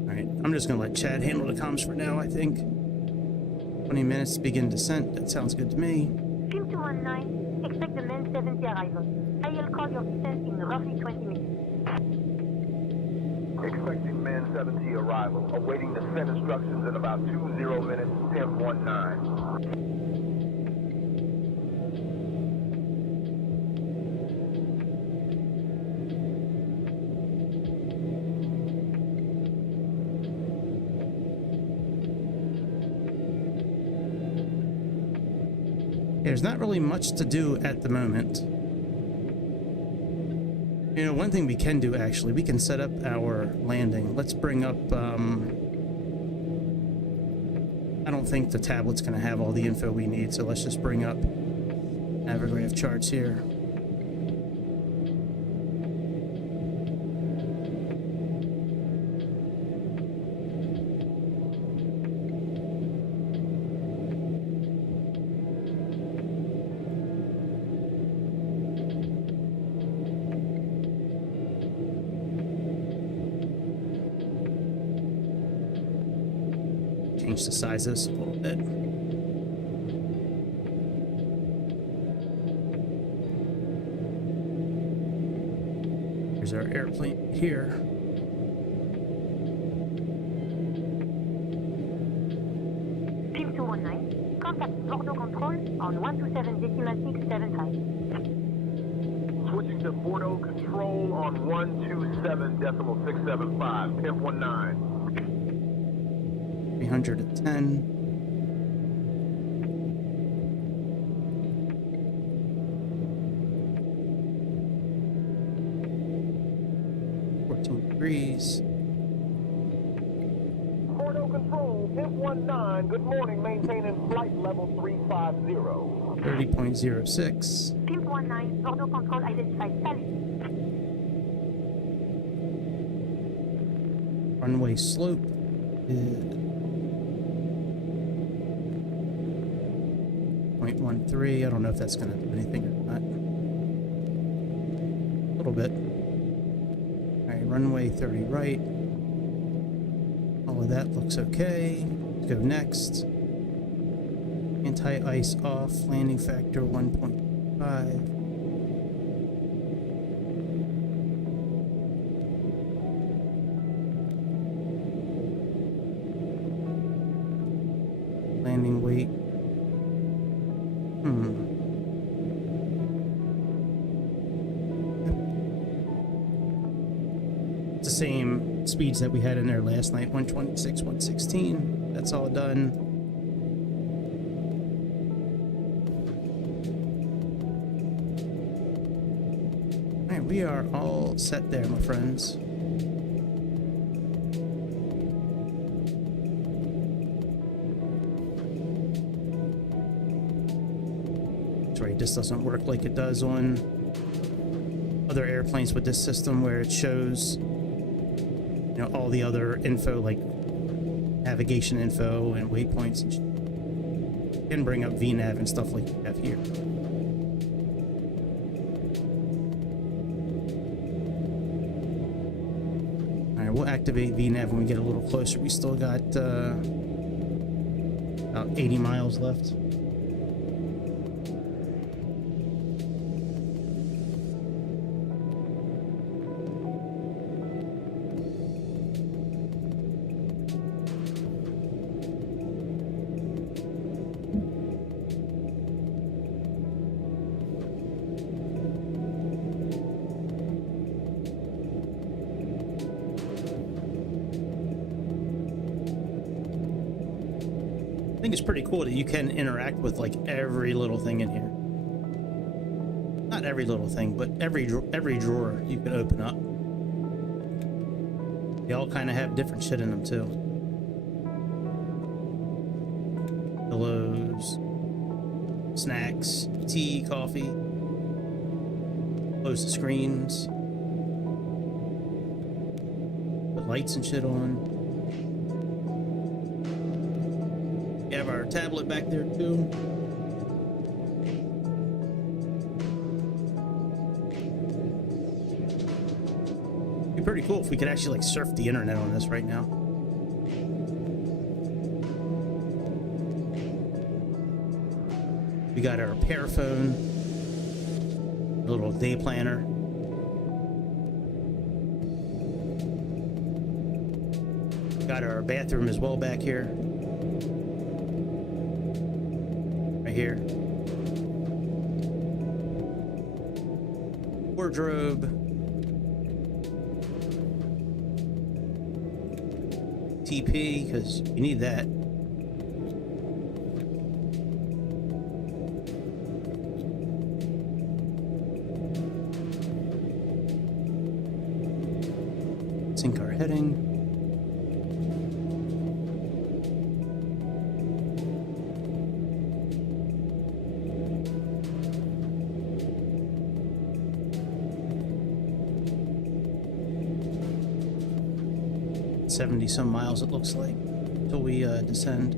All right. I'm just gonna let Chad handle the comms for now, I think. 20 minutes to begin descent. That sounds good to me. Team 219, expect the main 70 arrival. I will call your descent in roughly 20 minutes. Expecting man 70 arrival. Awaiting descent instructions in about 20 minutes, 10-19. There's not really much to do at the moment. You know, one thing we can do, actually, we can set up our landing. Let's bring up, I don't think the tablet's going to have all the info we need, so let's just bring up Navigraph charts here. change the size of this a little bit. Here's our airplane here. Team 219, contact Bordeaux Control on 127.675. Switching to Bordeaux Control on 127.675, Pimp 19. 310. Degrees. Bordeaux Control, Pimp 19, good morning, maintaining flight level 350. 30.06. Team 219, Bordeaux Control identified Sally. Runway slope is 0.13. I don't know if that's going to do anything or not. A little bit. Alright, runway 30 right. All of that looks okay. Let's go next. Anti-ice off. Landing factor 1.5. Landing weight. It's the same speeds that we had in there last night. 126, 116. That's all done. Alright, we are all set there, my friends. Right, this doesn't work like it does on other airplanes with this system, where it shows, you know, all the other info like navigation info and waypoints, and you can bring up VNAV and stuff like you have here. All right, we'll activate VNAV when we get a little closer. We still got about 80 miles left. I think it's pretty cool that you can interact with like every little thing in here. Not every little thing, but every drawer you can open up. They all kind of have different shit in them too. Pillows, snacks, tea, coffee. Close the screens. Put lights and shit on. We have our tablet back there too. It'd be pretty cool if we could actually like surf the internet on this right now. We got our repair phone, a little day planner. Got our bathroom as well back here. Here. Wardrobe. TP, because you need that. Sync our heading. Some miles it looks like until we descend.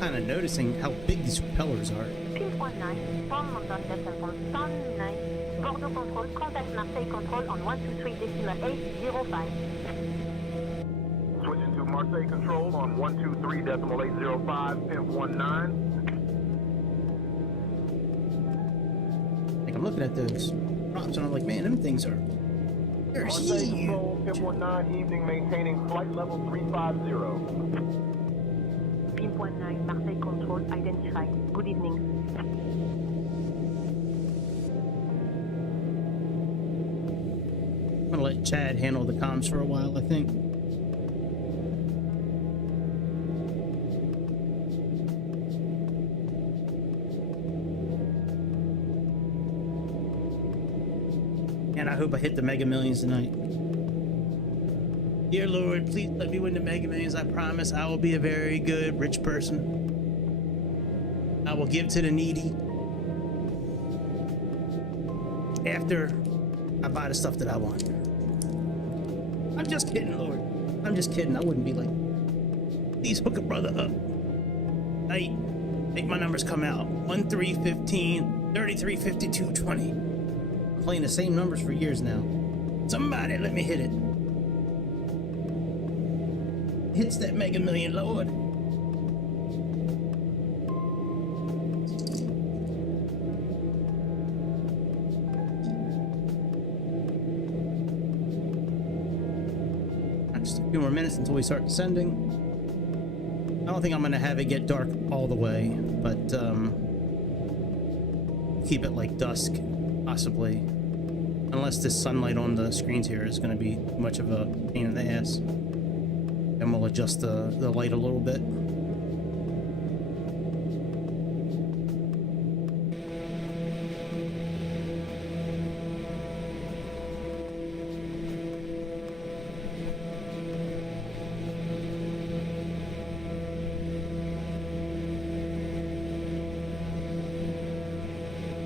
kind of noticing how big these propellers are. P.180, from London descent 9. Bordeaux control, contact Marseille control on 123.805. Switching to Marseille control on 123.805, pimp 19. Like, I'm looking at those props and I'm like, man, them things are, they're Marseille huge. control, pimp 19, evening maintaining flight level 350. P.180, Marseille control identified. Good evening. I'm gonna let Chad handle the comms for a while, I think. And I hope I hit the Mega Millions tonight. Dear Lord, please let me win the Mega Millions. I promise I will be a very good, rich person. I will give to the needy after I buy the stuff that I want. I'm just kidding, Lord. I'm just kidding. I wouldn't be like, please hook a brother up. Hey, make my numbers come out. 1, 3, 15, 33, 52, 20. I'm playing the same numbers for years now. Somebody let me hit it. Hits that Mega Million, Lord. Just a few more minutes until we start descending. I don't think I'm gonna have it get dark all the way, but keep it like dusk, possibly. Unless this sunlight on the screens here is gonna be much of a pain in the ass. And we'll adjust the light a little bit.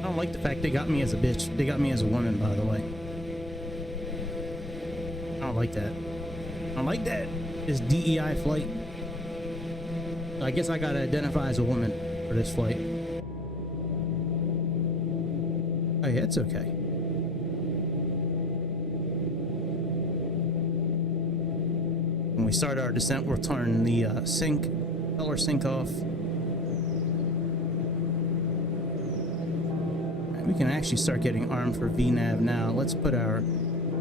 I don't like the fact they got me as a bitch. They got me as a woman, by the way. I don't like that. I don't like that. This DEI flight. I guess I gotta identify as a woman for this flight. Oh yeah, it's okay. When we start our descent, we'll turn the propeller sync off. We can actually start getting armed for VNAV now. Let's put our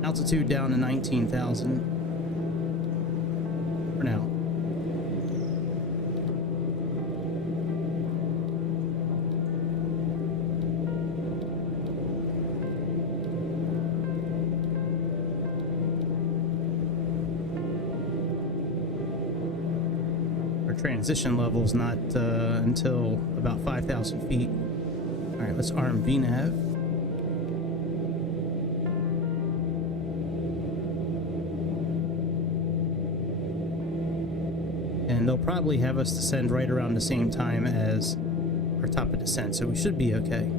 altitude down to 19,000 for now. Our transition level is not until about 5,000 feet. All right, let's arm VNAV. And they'll probably have us descend right around the same time as our top of descent, so we should be okay.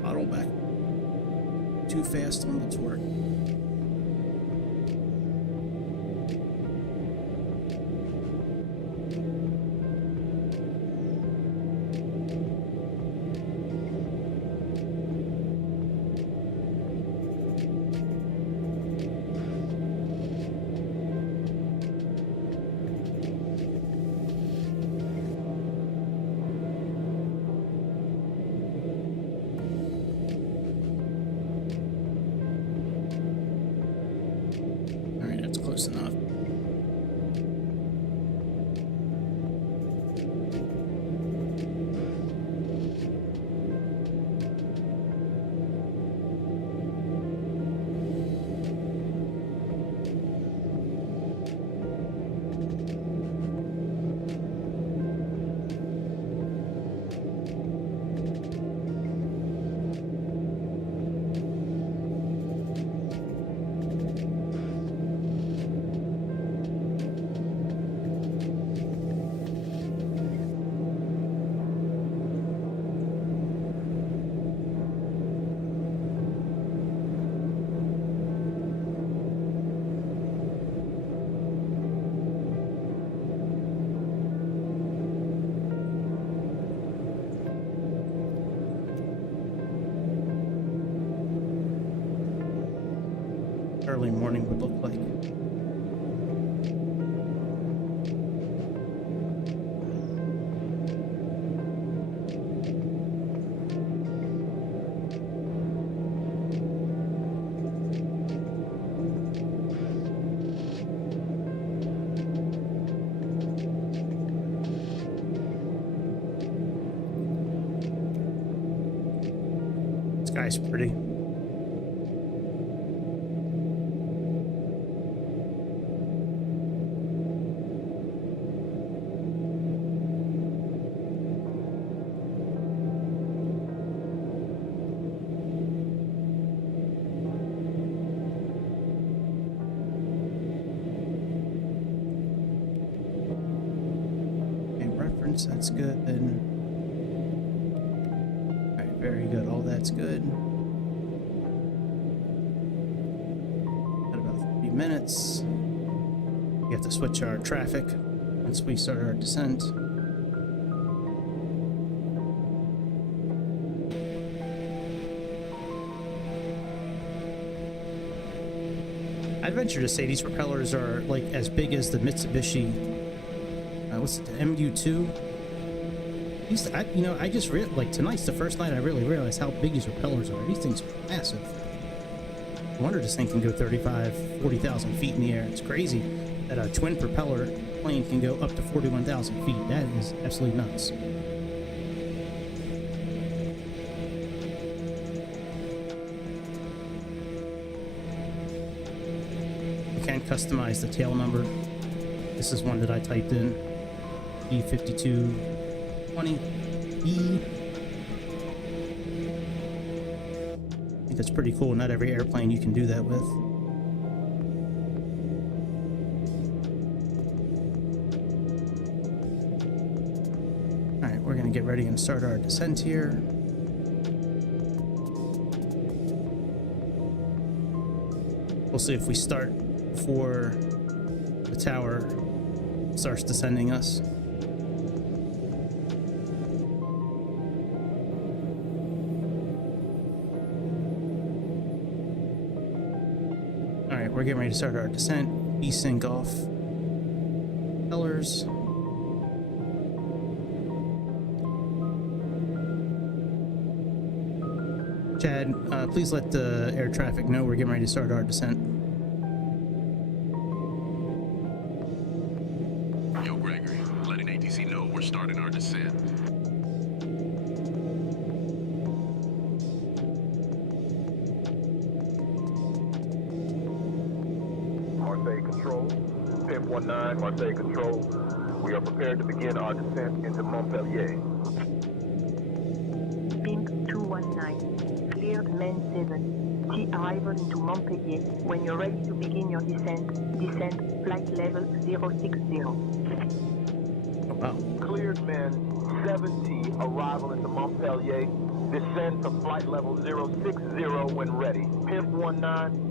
Throttle back too fast on the torque. Close enough. early morning would look like. Sky's pretty. Okay, reference, that's good. Alright, very good. All that's good. Got about 30 minutes. We have to switch our traffic once we start our descent. I'd venture to say these propellers are like as big as the Mitsubishi. What's it? The MU2. These, I just like tonight's the first night I really realized how big these propellers are. These things are massive. I wonder this thing can go 40,000 feet in the air. It's crazy that a twin propeller plane can go up to 41,000 feet. That is absolutely nuts. You can customize the tail number. This is one that I typed in. E5220E. I think that's pretty cool. Not every airplane you can do that with. Alright, we're gonna get ready and start our descent here. We'll see if we start before the tower starts descending us. Alright, we're getting ready to start our descent. Desync off. Propellers. Chad, please let the air traffic know we're getting ready to start our descent. Yo, Gregory, letting ATC know we're starting our descent. Marseille Control, P.180, Marseille Control. We are prepared to begin our descent into Montpellier. P.219, cleared main 7. T arrival into Montpellier. When you're ready to begin your descent, descend flight level 060. Oh, wow. Cleared men 70, arrival into Montpellier. Descend to flight level 060 when ready. P.19.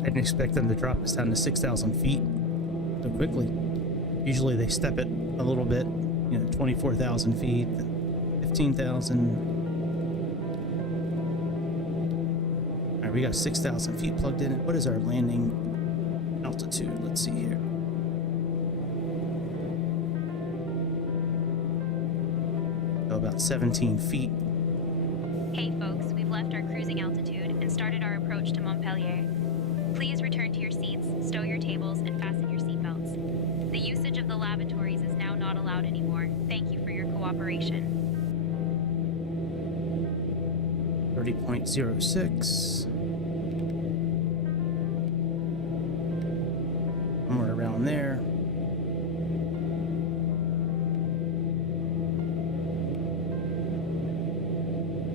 I didn't expect them to drop us down to 6,000 feet so quickly. Usually they step it a little bit, 24,000 feet, 15,000. All right, we got 6,000 feet plugged in. What is our landing altitude? Let's see here. Oh, about 17 feet. Hey folks, we've left our cruising altitude and started our approach to Montpellier. Please return to your seats, stow your tables, and fasten your seatbelts. The usage of the lavatories is now not allowed anymore. Thank you for your cooperation. 30.06. Somewhere around there.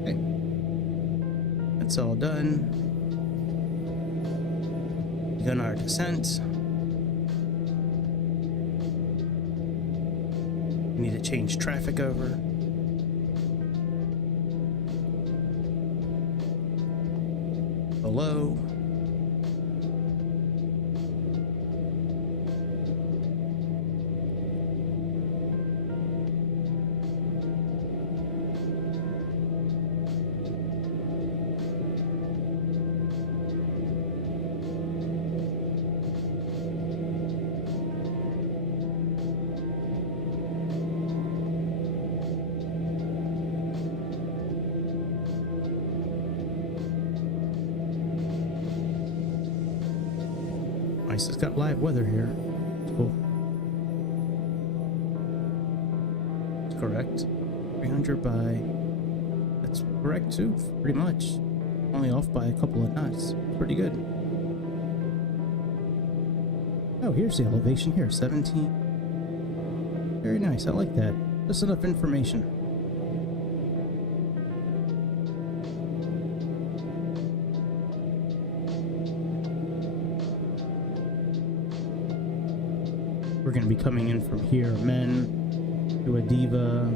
Okay. That's all done. Begun our descent. We need to change traffic over. Below. nice. It's got live weather here. It's cool. It's correct. 300 by... That's correct too, pretty much. Only off by a couple of knots. Pretty good. Oh, here's the elevation here, 17. Very nice, I like that. Just enough information. We're going to be coming in from here, Men, to a Diva,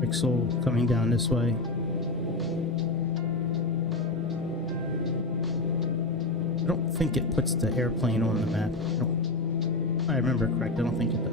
Pixel coming down this way. I don't think it puts the airplane on the map. If I remember correct, I don't think it does.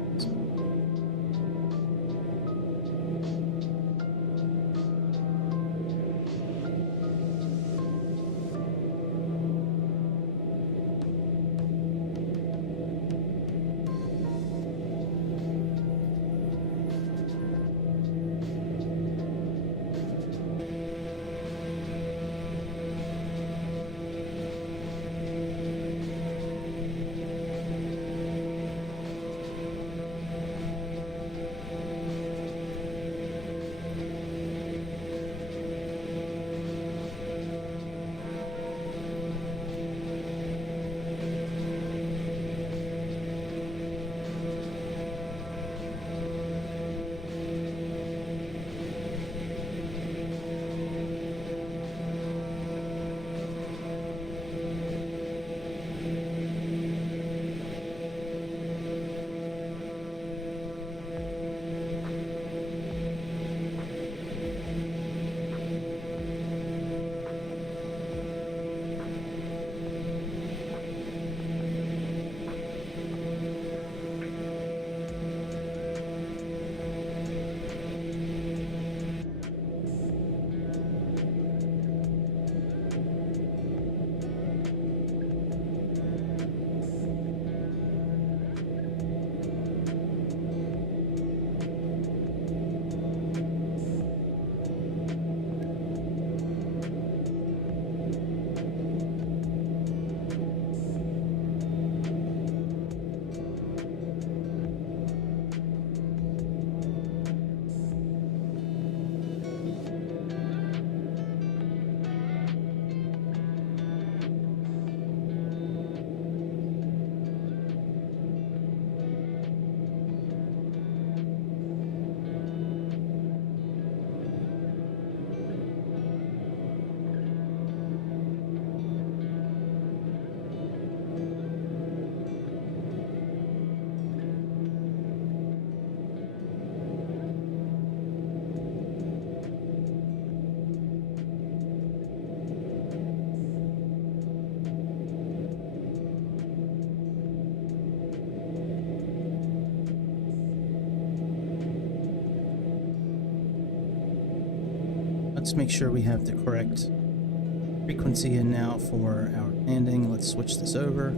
Let's make sure we have the correct frequency in now for our landing. Let's switch this over.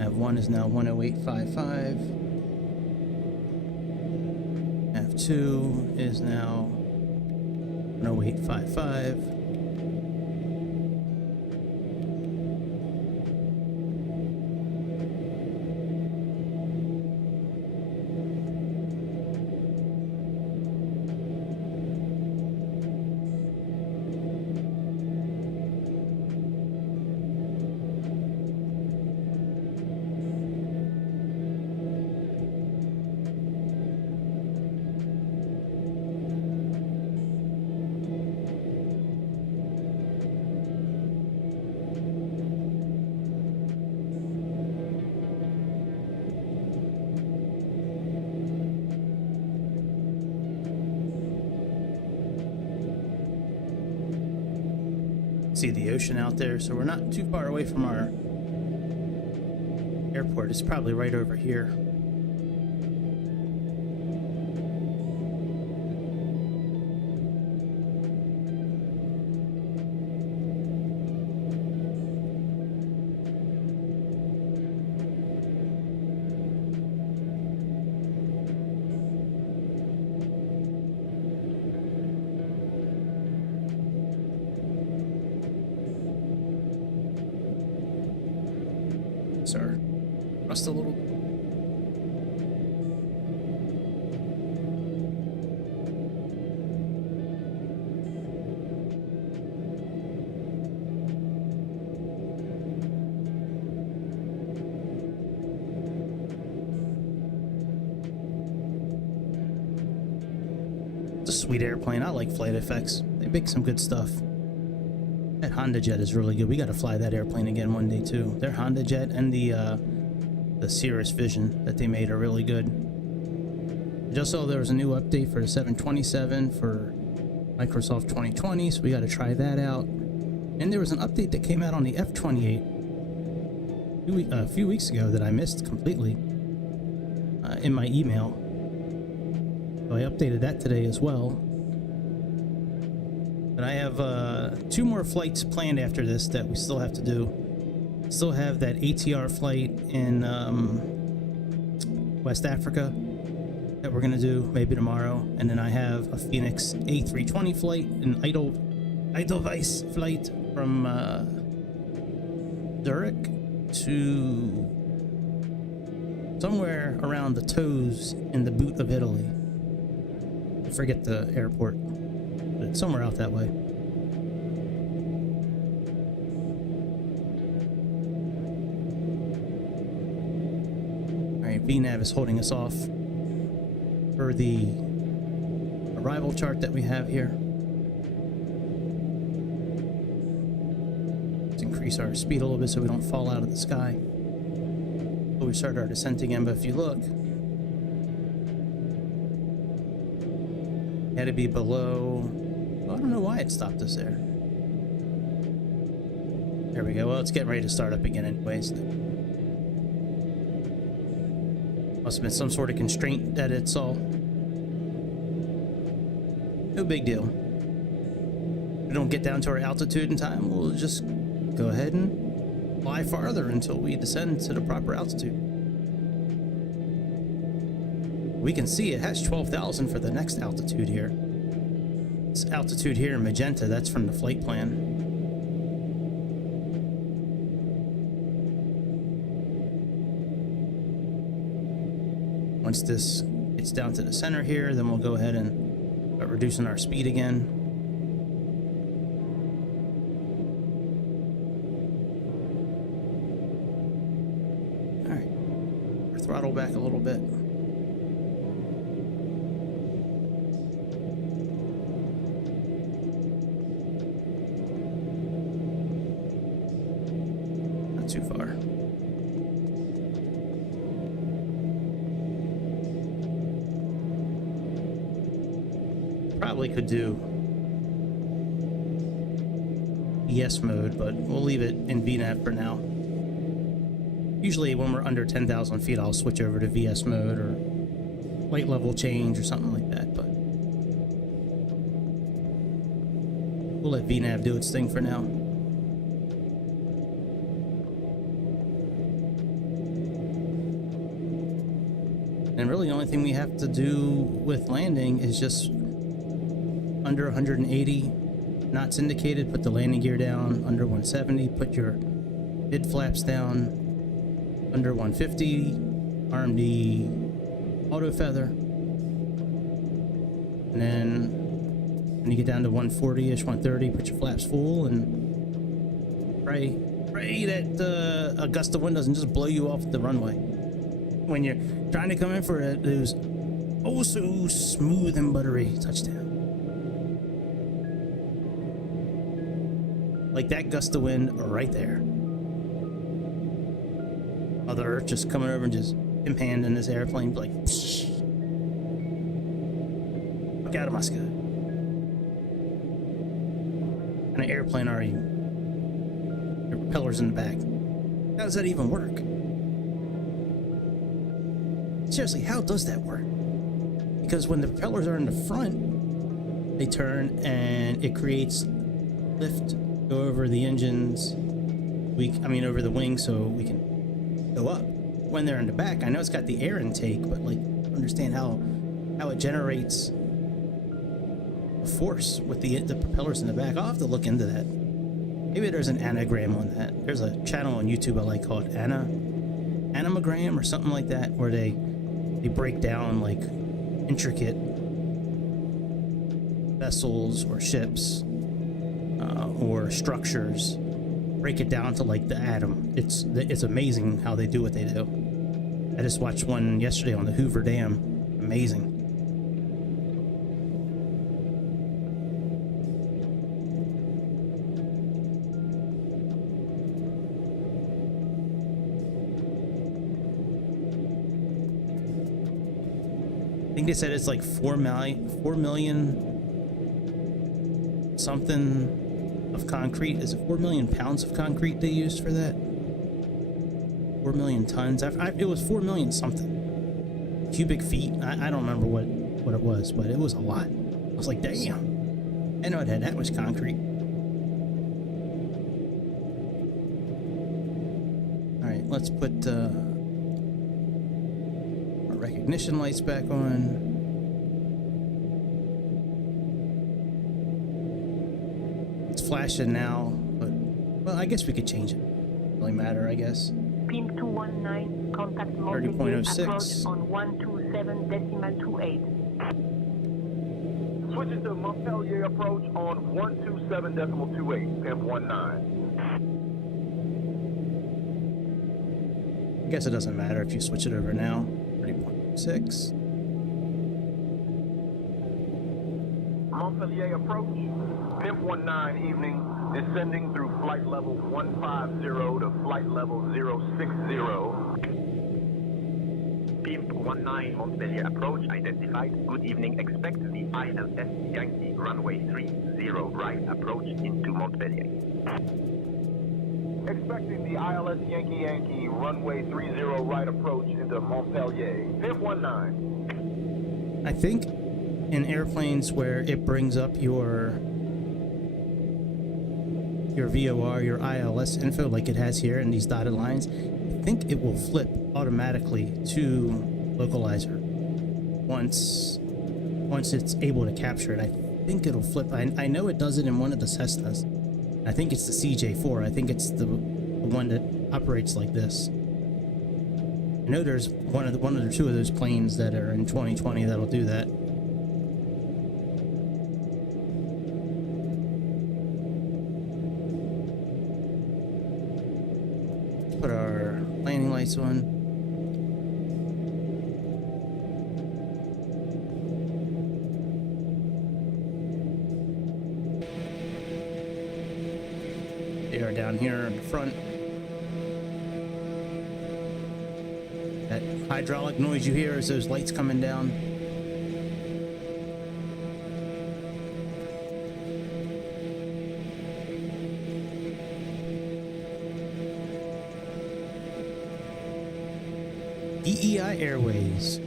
Nav1 is now 108.55. Nav2 is now 108.55. See the ocean out there, so we're not too far away from our airport. It's probably right over here. Just a little. It's a sweet airplane. I like Flight FX. They make some good stuff. That Honda Jet is really good. We got to fly that airplane again one day too. Their Honda Jet and the Cirrus Vision that they made are really good. I just saw there was a new update for the 727 for Microsoft 2020, so we got to try that out. And there was an update that came out on the F-28 a few weeks ago that I missed completely in my email. So I updated that today as well. But I have 2 more flights planned after this that we still have to do. Still have that ATR flight in West Africa that we're gonna do maybe tomorrow, and then I have a Phoenix A320 flight, an Edelweiss flight from Zurich to somewhere around the toes in the boot of Italy. I forget the airport, but it's somewhere out that way. Alright, VNAV is holding us off for the arrival chart that we have here. Let's increase our speed a little bit so we don't fall out of the sky. Before we start our descent again, but if you look, it had to be below. Well, I don't know why it stopped us there. There we go. Well, it's getting ready to start up again anyways. Must have been some sort of constraint that it saw. No big deal. If we don't get down to our altitude in time, we'll just go ahead and fly farther until we descend to the proper altitude. We can see it has 12,000 for the next altitude here. This altitude here in magenta, that's from the flight plan. Once this gets down to the center here, then we'll go ahead and start reducing our speed again. All right, throttle back a little bit. Not too far. Probably could do ES mode, but we'll leave it in VNAV for now. Usually when we're under 10,000 feet, I'll switch over to VS mode or light level change or something like that, but we'll let VNAV do its thing for now. And really the only thing we have to do with landing is just under 180 knots indicated, put the landing gear down. Under 170, put your mid flaps down. Under 150, arm the auto feather. And then when you get down to 140-ish, 130, put your flaps full and pray that a gust of wind doesn't just blow you off the runway. When you're trying to come in for those oh so smooth and buttery touchdown. Like that gust of wind right there. Mother Earth just coming over and just impanding this airplane, like, psh, look out of my sky. What kind of airplane are you? Your propellers in the back. How does that even work? Seriously, how does that work? Because when the propellers are in the front, they turn and it creates lift, go over the engines, over the wing, so we can go up. When they're in the back, I know it's got the air intake, but like, understand how it generates a force with the propellers in the back. I'll have to look into that. Maybe there's an anagram on that. There's a channel on YouTube I like called Anna, Animogram or something like that, where they break down like intricate vessels or ships or structures, break it down to like the atom. It's amazing how they do what they do. I just watched one yesterday on the Hoover Dam. Amazing. I think they said it's like 4 million something of concrete. Is it 4 million pounds of concrete they used for that? 4 million tons. It was 4 million something cubic feet. I don't remember what it was, but it was a lot. I was like, damn, I know it had that much concrete. All right, let's put our recognition lights back on. It's flashing now, but well, I guess we could change it. Doesn't really matter, I guess. Pin 219, contact Montpellier, 30.06. approach on 127.28. Switching to Montpellier approach on 127.28, pimp 19. I guess it doesn't matter if you switch it over now. 30.6. Montpellier approach, pimp 19 evening, descending through flight level 150 to flight level 060. Pimp 19 Montpellier approach identified. Good evening. Expect the ILS Yankee runway 30 right approach into Montpellier. Expecting the ILS Yankee runway 30 right approach into Montpellier. Pimp 19. I think in airplanes where it brings up your VOR, your ILS info, like it has here in these dotted lines, I think it will flip automatically to localizer once it's able to capture it. I think it'll flip. I know it does it in one of the Cessnas. I think it's the CJ4. I think it's the one that operates like this. I know there's one or two of those planes that are in 2020 that'll do that. Put our landing lights on. They are down here in the front. That hydraulic noise you hear is those lights coming down. DEI Airways,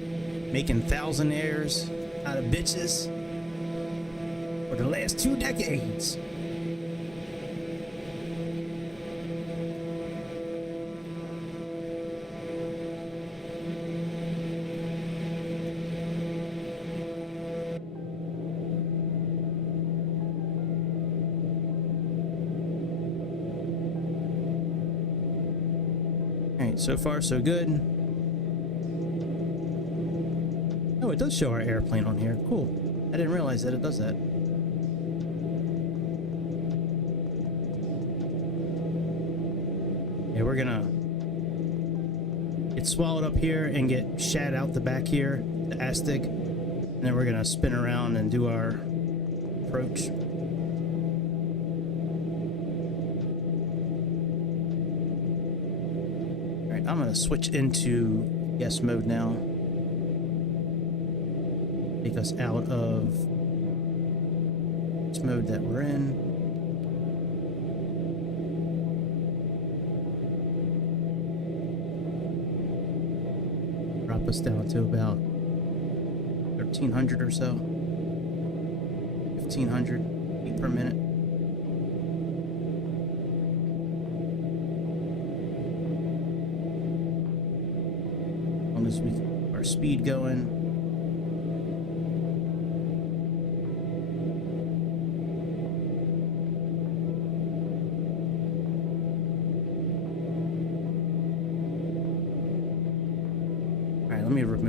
making thousandaires out of bitches for the last 2 decades. Alright, so far so good. Oh, it does show our airplane on here. Cool. I didn't realize that it does that. Yeah, we're gonna get swallowed up here and get shat out the back here, the Aztec, and then we're gonna spin around and do our approach. Alright, I'm gonna switch into yes mode now. Take us out of this mode that we're in. Drop us down to about 1,300 or so. 1,500 feet per minute. As long as we keep our speed going.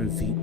3,000 feet.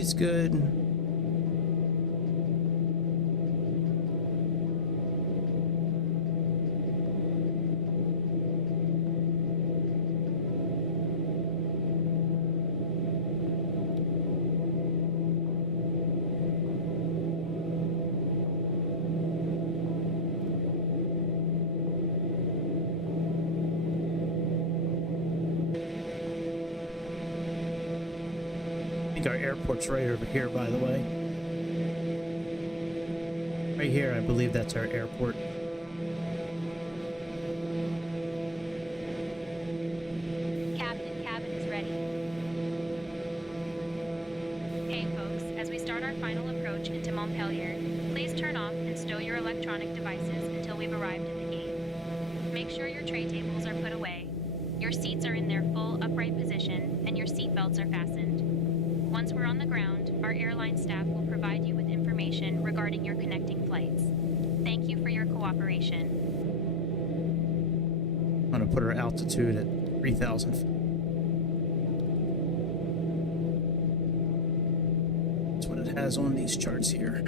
It's good. I think our airport's right over here, by the way. Right here, I believe that's our airport. Captain, cabin is ready. Hey folks, as we start our final approach into Montpellier, please turn off and stow your electronic devices until we've arrived at the gate. Make sure your tray tables are put away, your seats are in their full upright position, and your seat belts are fastened. Once we're on the ground, our airline staff will provide you with information regarding your connecting flights. Thank you for your cooperation. I'm gonna put our altitude at 3,000 feet. That's what it has on these charts here.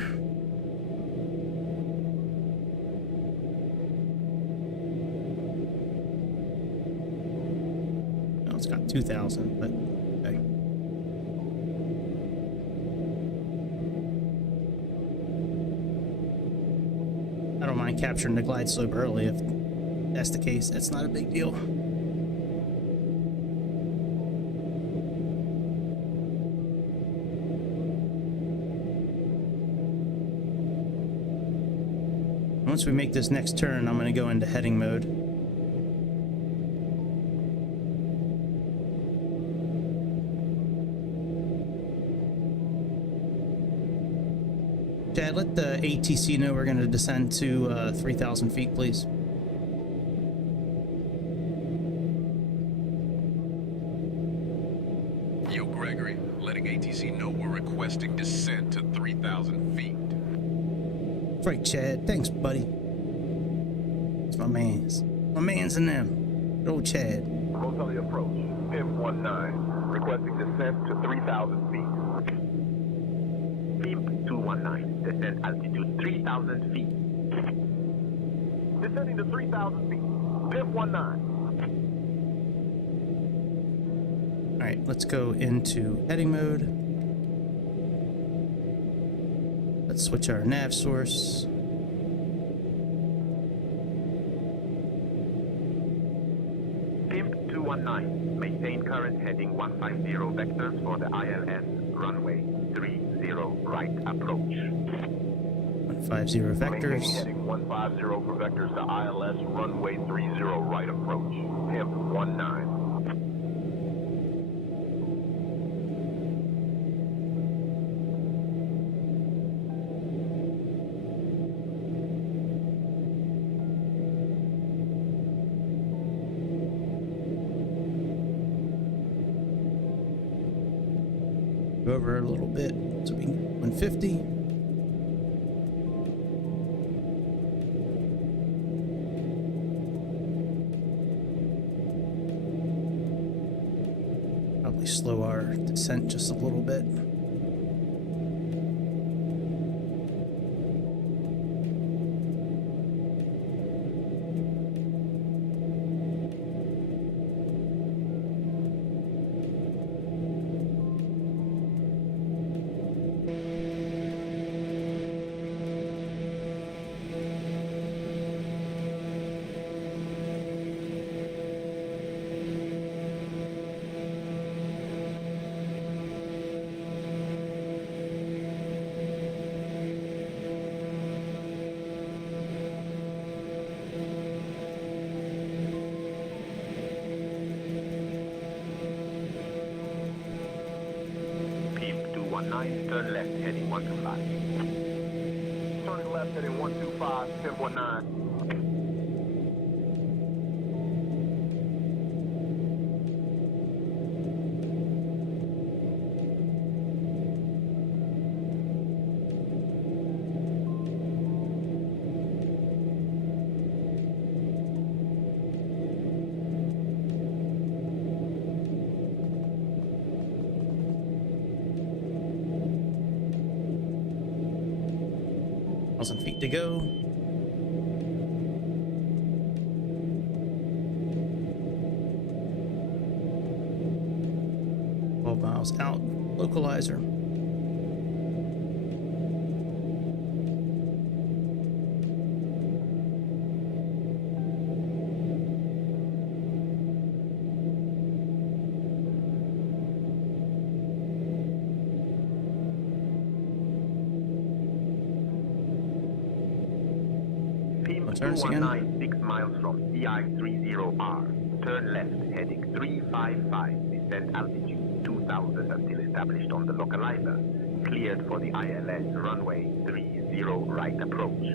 No, it's got 2,000, but okay. I don't mind capturing the glide slope early if that's the case. That's not a big deal. Once we make this next turn, I'm going to go into heading mode. Chad, let the ATC know we're going to descend to 3,000 feet, please. Yo, Gregory, letting ATC know we're requesting descent to 3,000 feet. That's right, Chad. Thanks, buddy. It's my mans. My mans and them. Good old Chad. Montpellier approach, PIM-19, requesting descent to 3,000 feet. PIM-219, descent altitude 3,000 feet. Descending to 3,000 feet. PIM-19. All right, let's go into heading mode. Let's switch our nav source. PIM-219, maintain current heading 150 vectors for the ILS runway 30 right approach. 150 Maintaining vectors. heading 150 for vectors to ILS runway 30 right approach. PIM-19. Go over a little bit so we can get 150. Probably slow our descent just a little bit. 219, turn left heading 125. Turning left heading 125, Pimp 19. Feet to go. Miles out. Localizer. Turns 219, 6 miles from CI30R. Turn left, heading 355. Descent altitude 2000 until established on the localizer. Cleared for the ILS runway 30 right approach.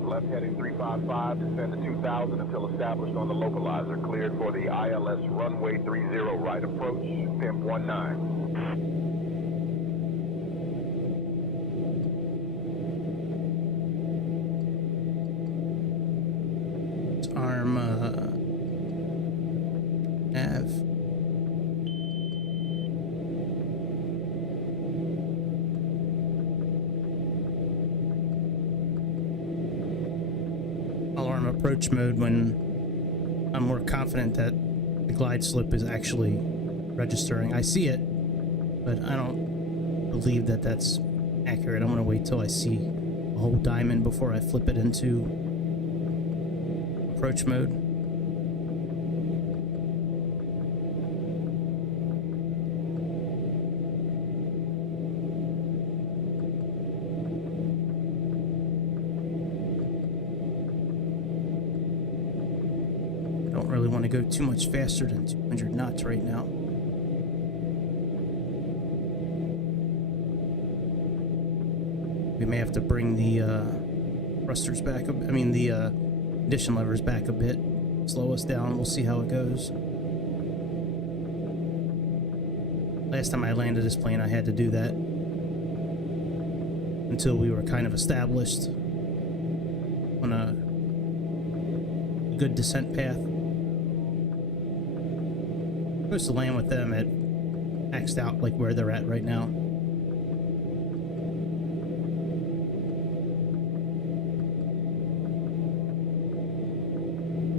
Left heading 355, descend to 2000 until established on the localizer. Cleared for the ILS runway 30 right approach. Pimp 19. Arm nav. I'll arm approach mode when I'm more confident that the glide slope is actually registering. I see it, but I don't believe that that's accurate. I'm going to wait till I see a whole diamond before I flip it into approach mode. Don't really want to go too much faster than 200 knots right now. We may have to bring the thrusters back up. I mean the condition levers back a bit, slow us down. We'll see how it goes. Last time I landed this plane, I had to do that until we were kind of established on a good descent path. I'm supposed to land with them at maxed out, like where they're at right now.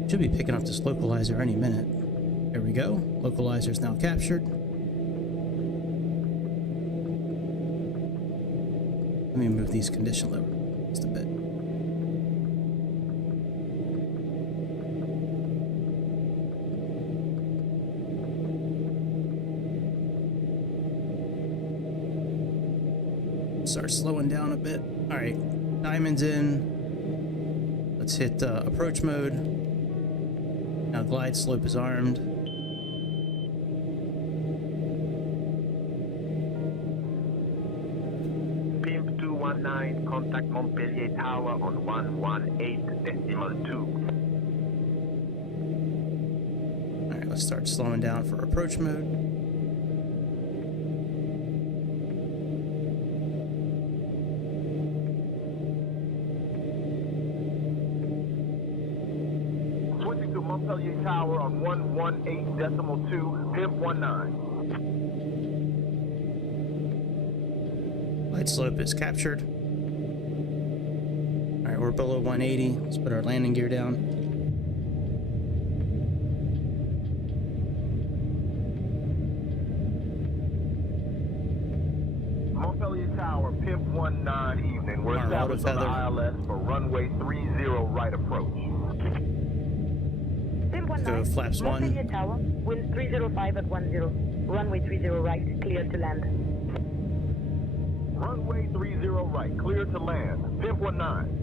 Should be picking up this localizer any minute. There we go. Localizer is now captured. Let me move these condition levers just a bit. Start slowing down a bit. All right, diamonds in. Let's hit approach mode. Now glide slope is armed. Pimp 219, contact Montpellier Tower on 118.2. Alright, let's start slowing down for approach mode. Montpellier Tower on 118.2, Pimp 19. Glide slope is captured. Alright, we're below 180. Let's put our landing gear down. Montpellier Tower, Pimp 19 evening. We're established on the ILS for runway 30 right approach. Go flaps 1. Montpellier Tower, wind 305 at 10. Runway 30 right, clear to land. Runway 30 right, clear to land. Pimp 19.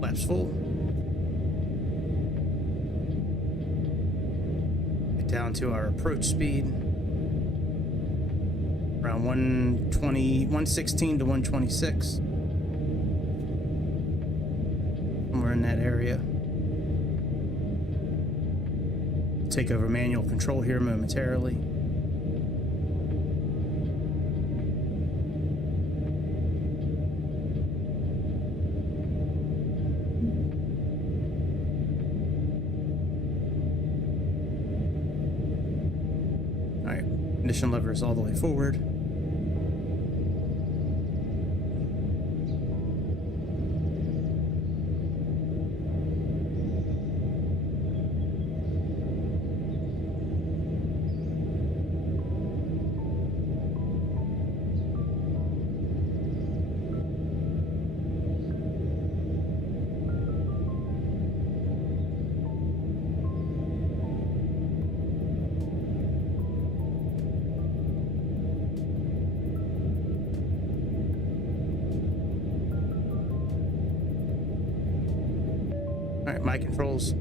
Flaps full. Get down to our approach speed. Around 116 to 126. Somewhere in that area. Take over manual control here momentarily. All right, ignition lever is all the way forward. All right, my controls.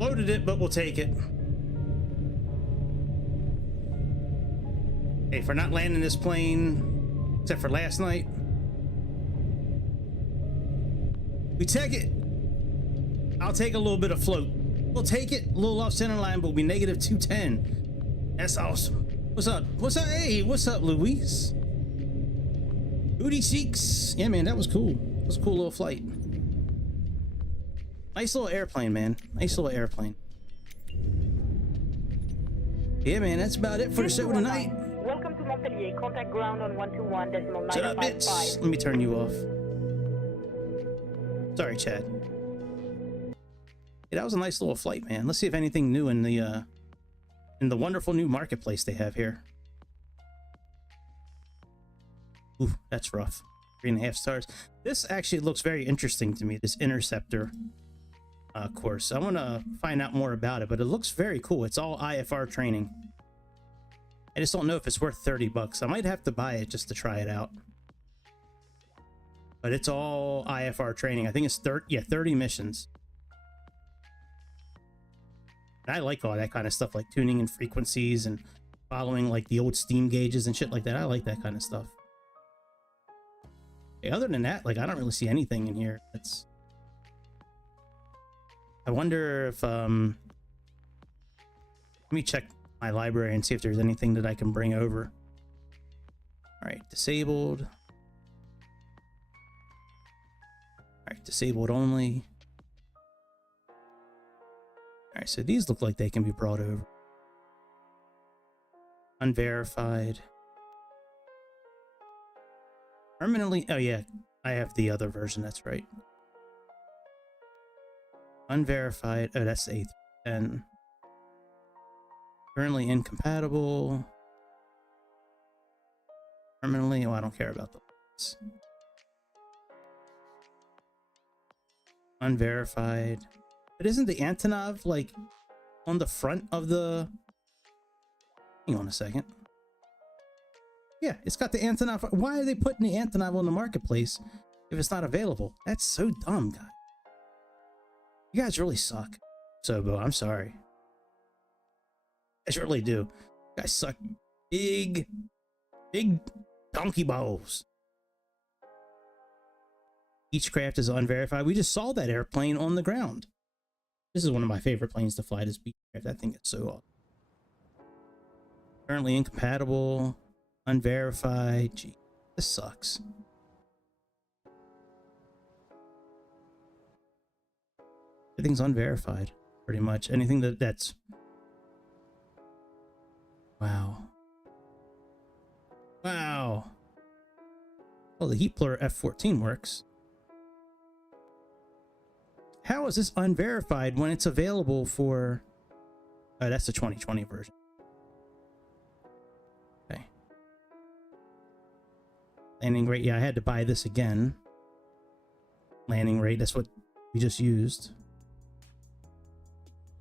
Loaded it, but we'll take it. Hey, for not landing this plane, except for last night, we take it. I'll take a little bit of float. We'll take it. A little off center line, but we'll be negative 210. That's awesome. What's up? What's up? Hey, what's up, Luis? Booty cheeks. Yeah, man, that was cool. That was a cool little flight. Nice little airplane, man. Nice little airplane. Yeah, man, that's about it for the show tonight. Welcome to Montpellier. Contact ground on 121.955. Shut up, bitch. Let me turn you off. Sorry, Chad. Yeah, that was a nice little flight, man. Let's see if anything new in the wonderful new marketplace they have here. Ooh, that's rough. 3.5 stars. This actually looks very interesting to me, this Interceptor course. I want to find out more about it, but it looks very cool. It's all IFR training. I just don't know if it's worth 30 bucks. I might have to buy it just to try it out. But it's all IFR training. I think it's 30 missions. And I like all that kind of stuff, like tuning in frequencies and following like the old steam gauges and shit like that. I like that kind of stuff. Okay, other than that, like I don't really see anything in here. That's. I wonder if let me check my library and see if there's anything that I can bring over. All right, disabled. All right, disabled only. All right, so these look like they can be brought over. Unverified. Permanently, oh yeah, I have the other version, that's right. Unverified, oh that's the 810. Currently incompatible. Permanently, oh I don't care about those. Unverified. But isn't the Antonov like on the front of the... Hang on a second. Yeah, it's got the Antonov. Why are they putting the Antonov on the marketplace if it's not available? That's so dumb, guys. You guys really suck. Sobo, I'm sorry. You guys really do. You guys suck big donkey balls. Each craft is unverified. We just saw that airplane on the ground. This is one of my favorite planes to fly, this Beechcraft. I think it's so awesome. Currently incompatible. Unverified. Gee, this sucks. Everything's unverified, pretty much. Anything that's... Wow. Wow. Well, the Heatblur F-14 works. How is this unverified when it's available for... Oh, that's the 2020 version. Okay. Landing rate. Yeah, I had to buy this again. Landing rate. That's what we just used.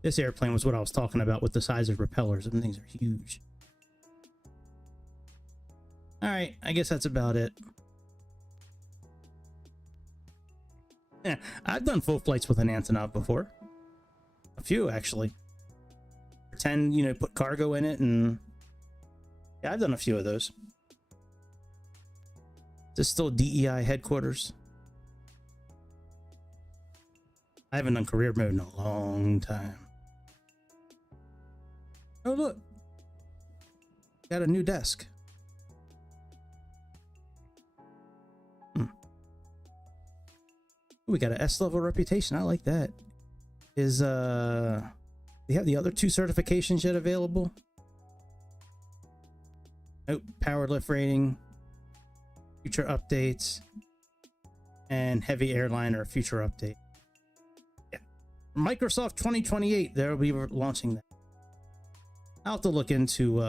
This airplane was what I was talking about with the size of propellers. Them things are huge. Alright, I guess that's about it. Yeah, I've done full flights with an Antonov before. A few, actually. Pretend, you know, put cargo in it and... Yeah, I've done a few of those. This is still DEI headquarters. I haven't done career mode in a long time. Oh, look. Got a new desk. We got an S-level reputation. I like that. Is they have the other two certifications yet available? Nope. Power lift rating, future updates, and heavy airliner future update. Yeah. Microsoft 2028. They'll be launching that. I'll have to look into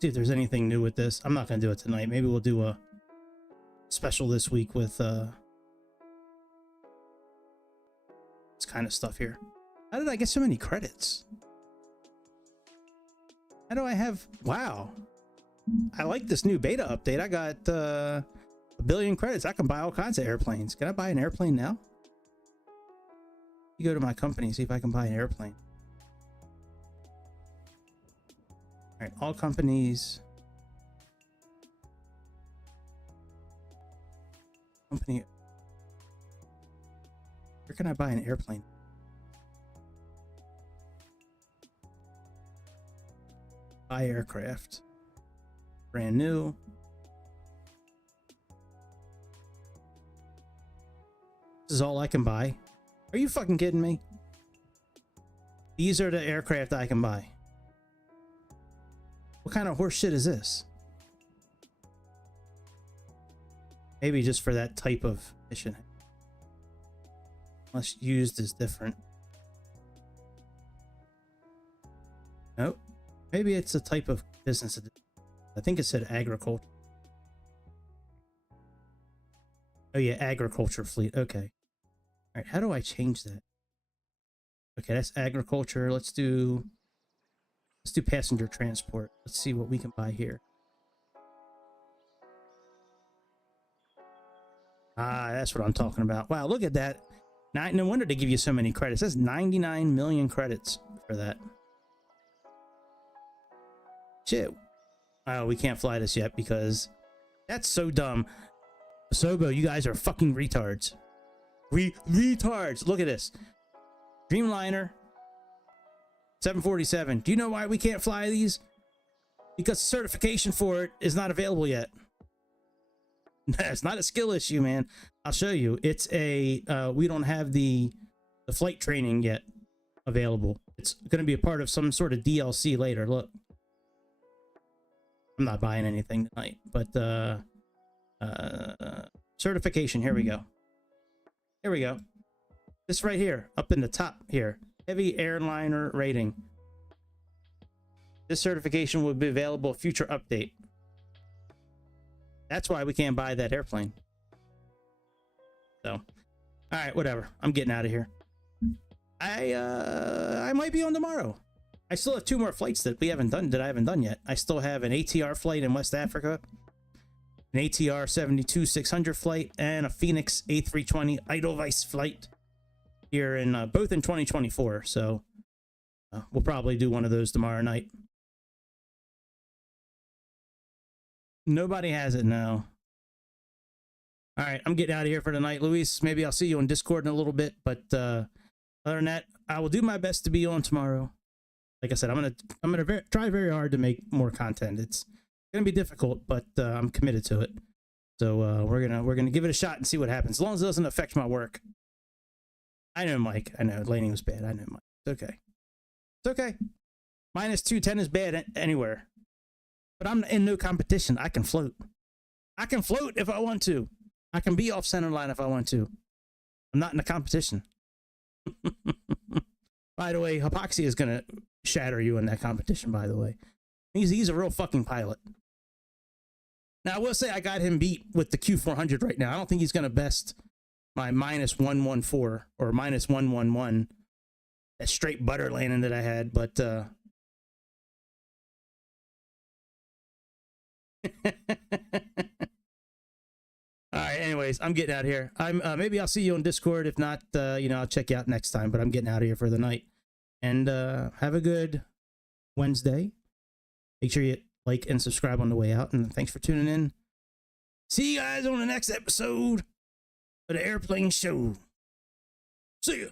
see if there's anything new with this. I'm not gonna do it tonight. Maybe we'll do a special this week with this kind of stuff here. How did I get so many credits? How do I have... Wow. I like this new beta update. I got 1 billion credits. I can buy all kinds of airplanes. Can I buy an airplane now? You go to my company, see if I can buy an airplane. All right, all companies. Company. Where can I buy an airplane? Buy aircraft. Brand new. This is all I can buy. Are you fucking kidding me? These are the aircraft I can buy. What kind of horse shit is this? Maybe just for that type of mission. Unless used is different. Nope. Maybe it's a type of business. I think it said agriculture. Oh yeah, agriculture fleet. Okay. All right, how do I change that? Okay, that's agriculture. Let's do passenger transport. Let's see what we can buy here. Ah, that's what I'm talking about. Wow, look at that. No wonder they give you so many credits. That's 99 million credits for that. Shit. Oh, we can't fly this yet because that's so dumb. Sobo, you guys are fucking retards. Retards. Look at this. Dreamliner 747. Do you know why we can't fly these? Because certification for it is not available yet. It's not a skill issue, man. I'll show you. It's a we don't have the flight training yet available. It's going to be a part of some sort of DLC later. Look, I'm not buying anything tonight, but certification. Here we go. Here we go. This right here, up in the top here, heavy airliner rating. This certification will be available future update. That's why we can't buy that airplane. So, all right, whatever. I'm getting out of here. I might be on tomorrow. I still have 2 more flights that I haven't done yet. I still have an ATR flight in West Africa, an ATR 72-600 flight, and a Phoenix A320 Edelweiss flight here in both in 2024. So we'll probably do one of those tomorrow night. Nobody has it now. All right, I'm getting out of here for tonight, Luis. Maybe I'll see you on Discord in a little bit, but other than that, I will do my best to be on tomorrow. Like I said, I'm gonna try very hard to make more content. It's gonna be difficult, but I'm committed to it. So we're gonna give it a shot and see what happens. As long as it doesn't affect my work. I know, Mike. I know landing was bad. I know, Mike. It's okay. It's okay. Minus 210 is bad anywhere. But I'm in no competition. I can float. I can float if I want to. I can be off center line if I want to. I'm not in a competition. By the way, Hypoxia is going to shatter you in that competition, by the way. He's a real fucking pilot. Now, I will say I got him beat with the Q400 right now. I don't think he's going to best my minus 114 or minus 111. That straight butter landing that I had, but all right, anyways, I'm getting out of here. Maybe I'll see you on Discord. If not, I'll check you out next time, but I'm getting out of here for the night. And have a good Wednesday. Make sure you like and subscribe on the way out, and thanks for tuning in. See you guys on the next episode of the Airplane Show. See ya.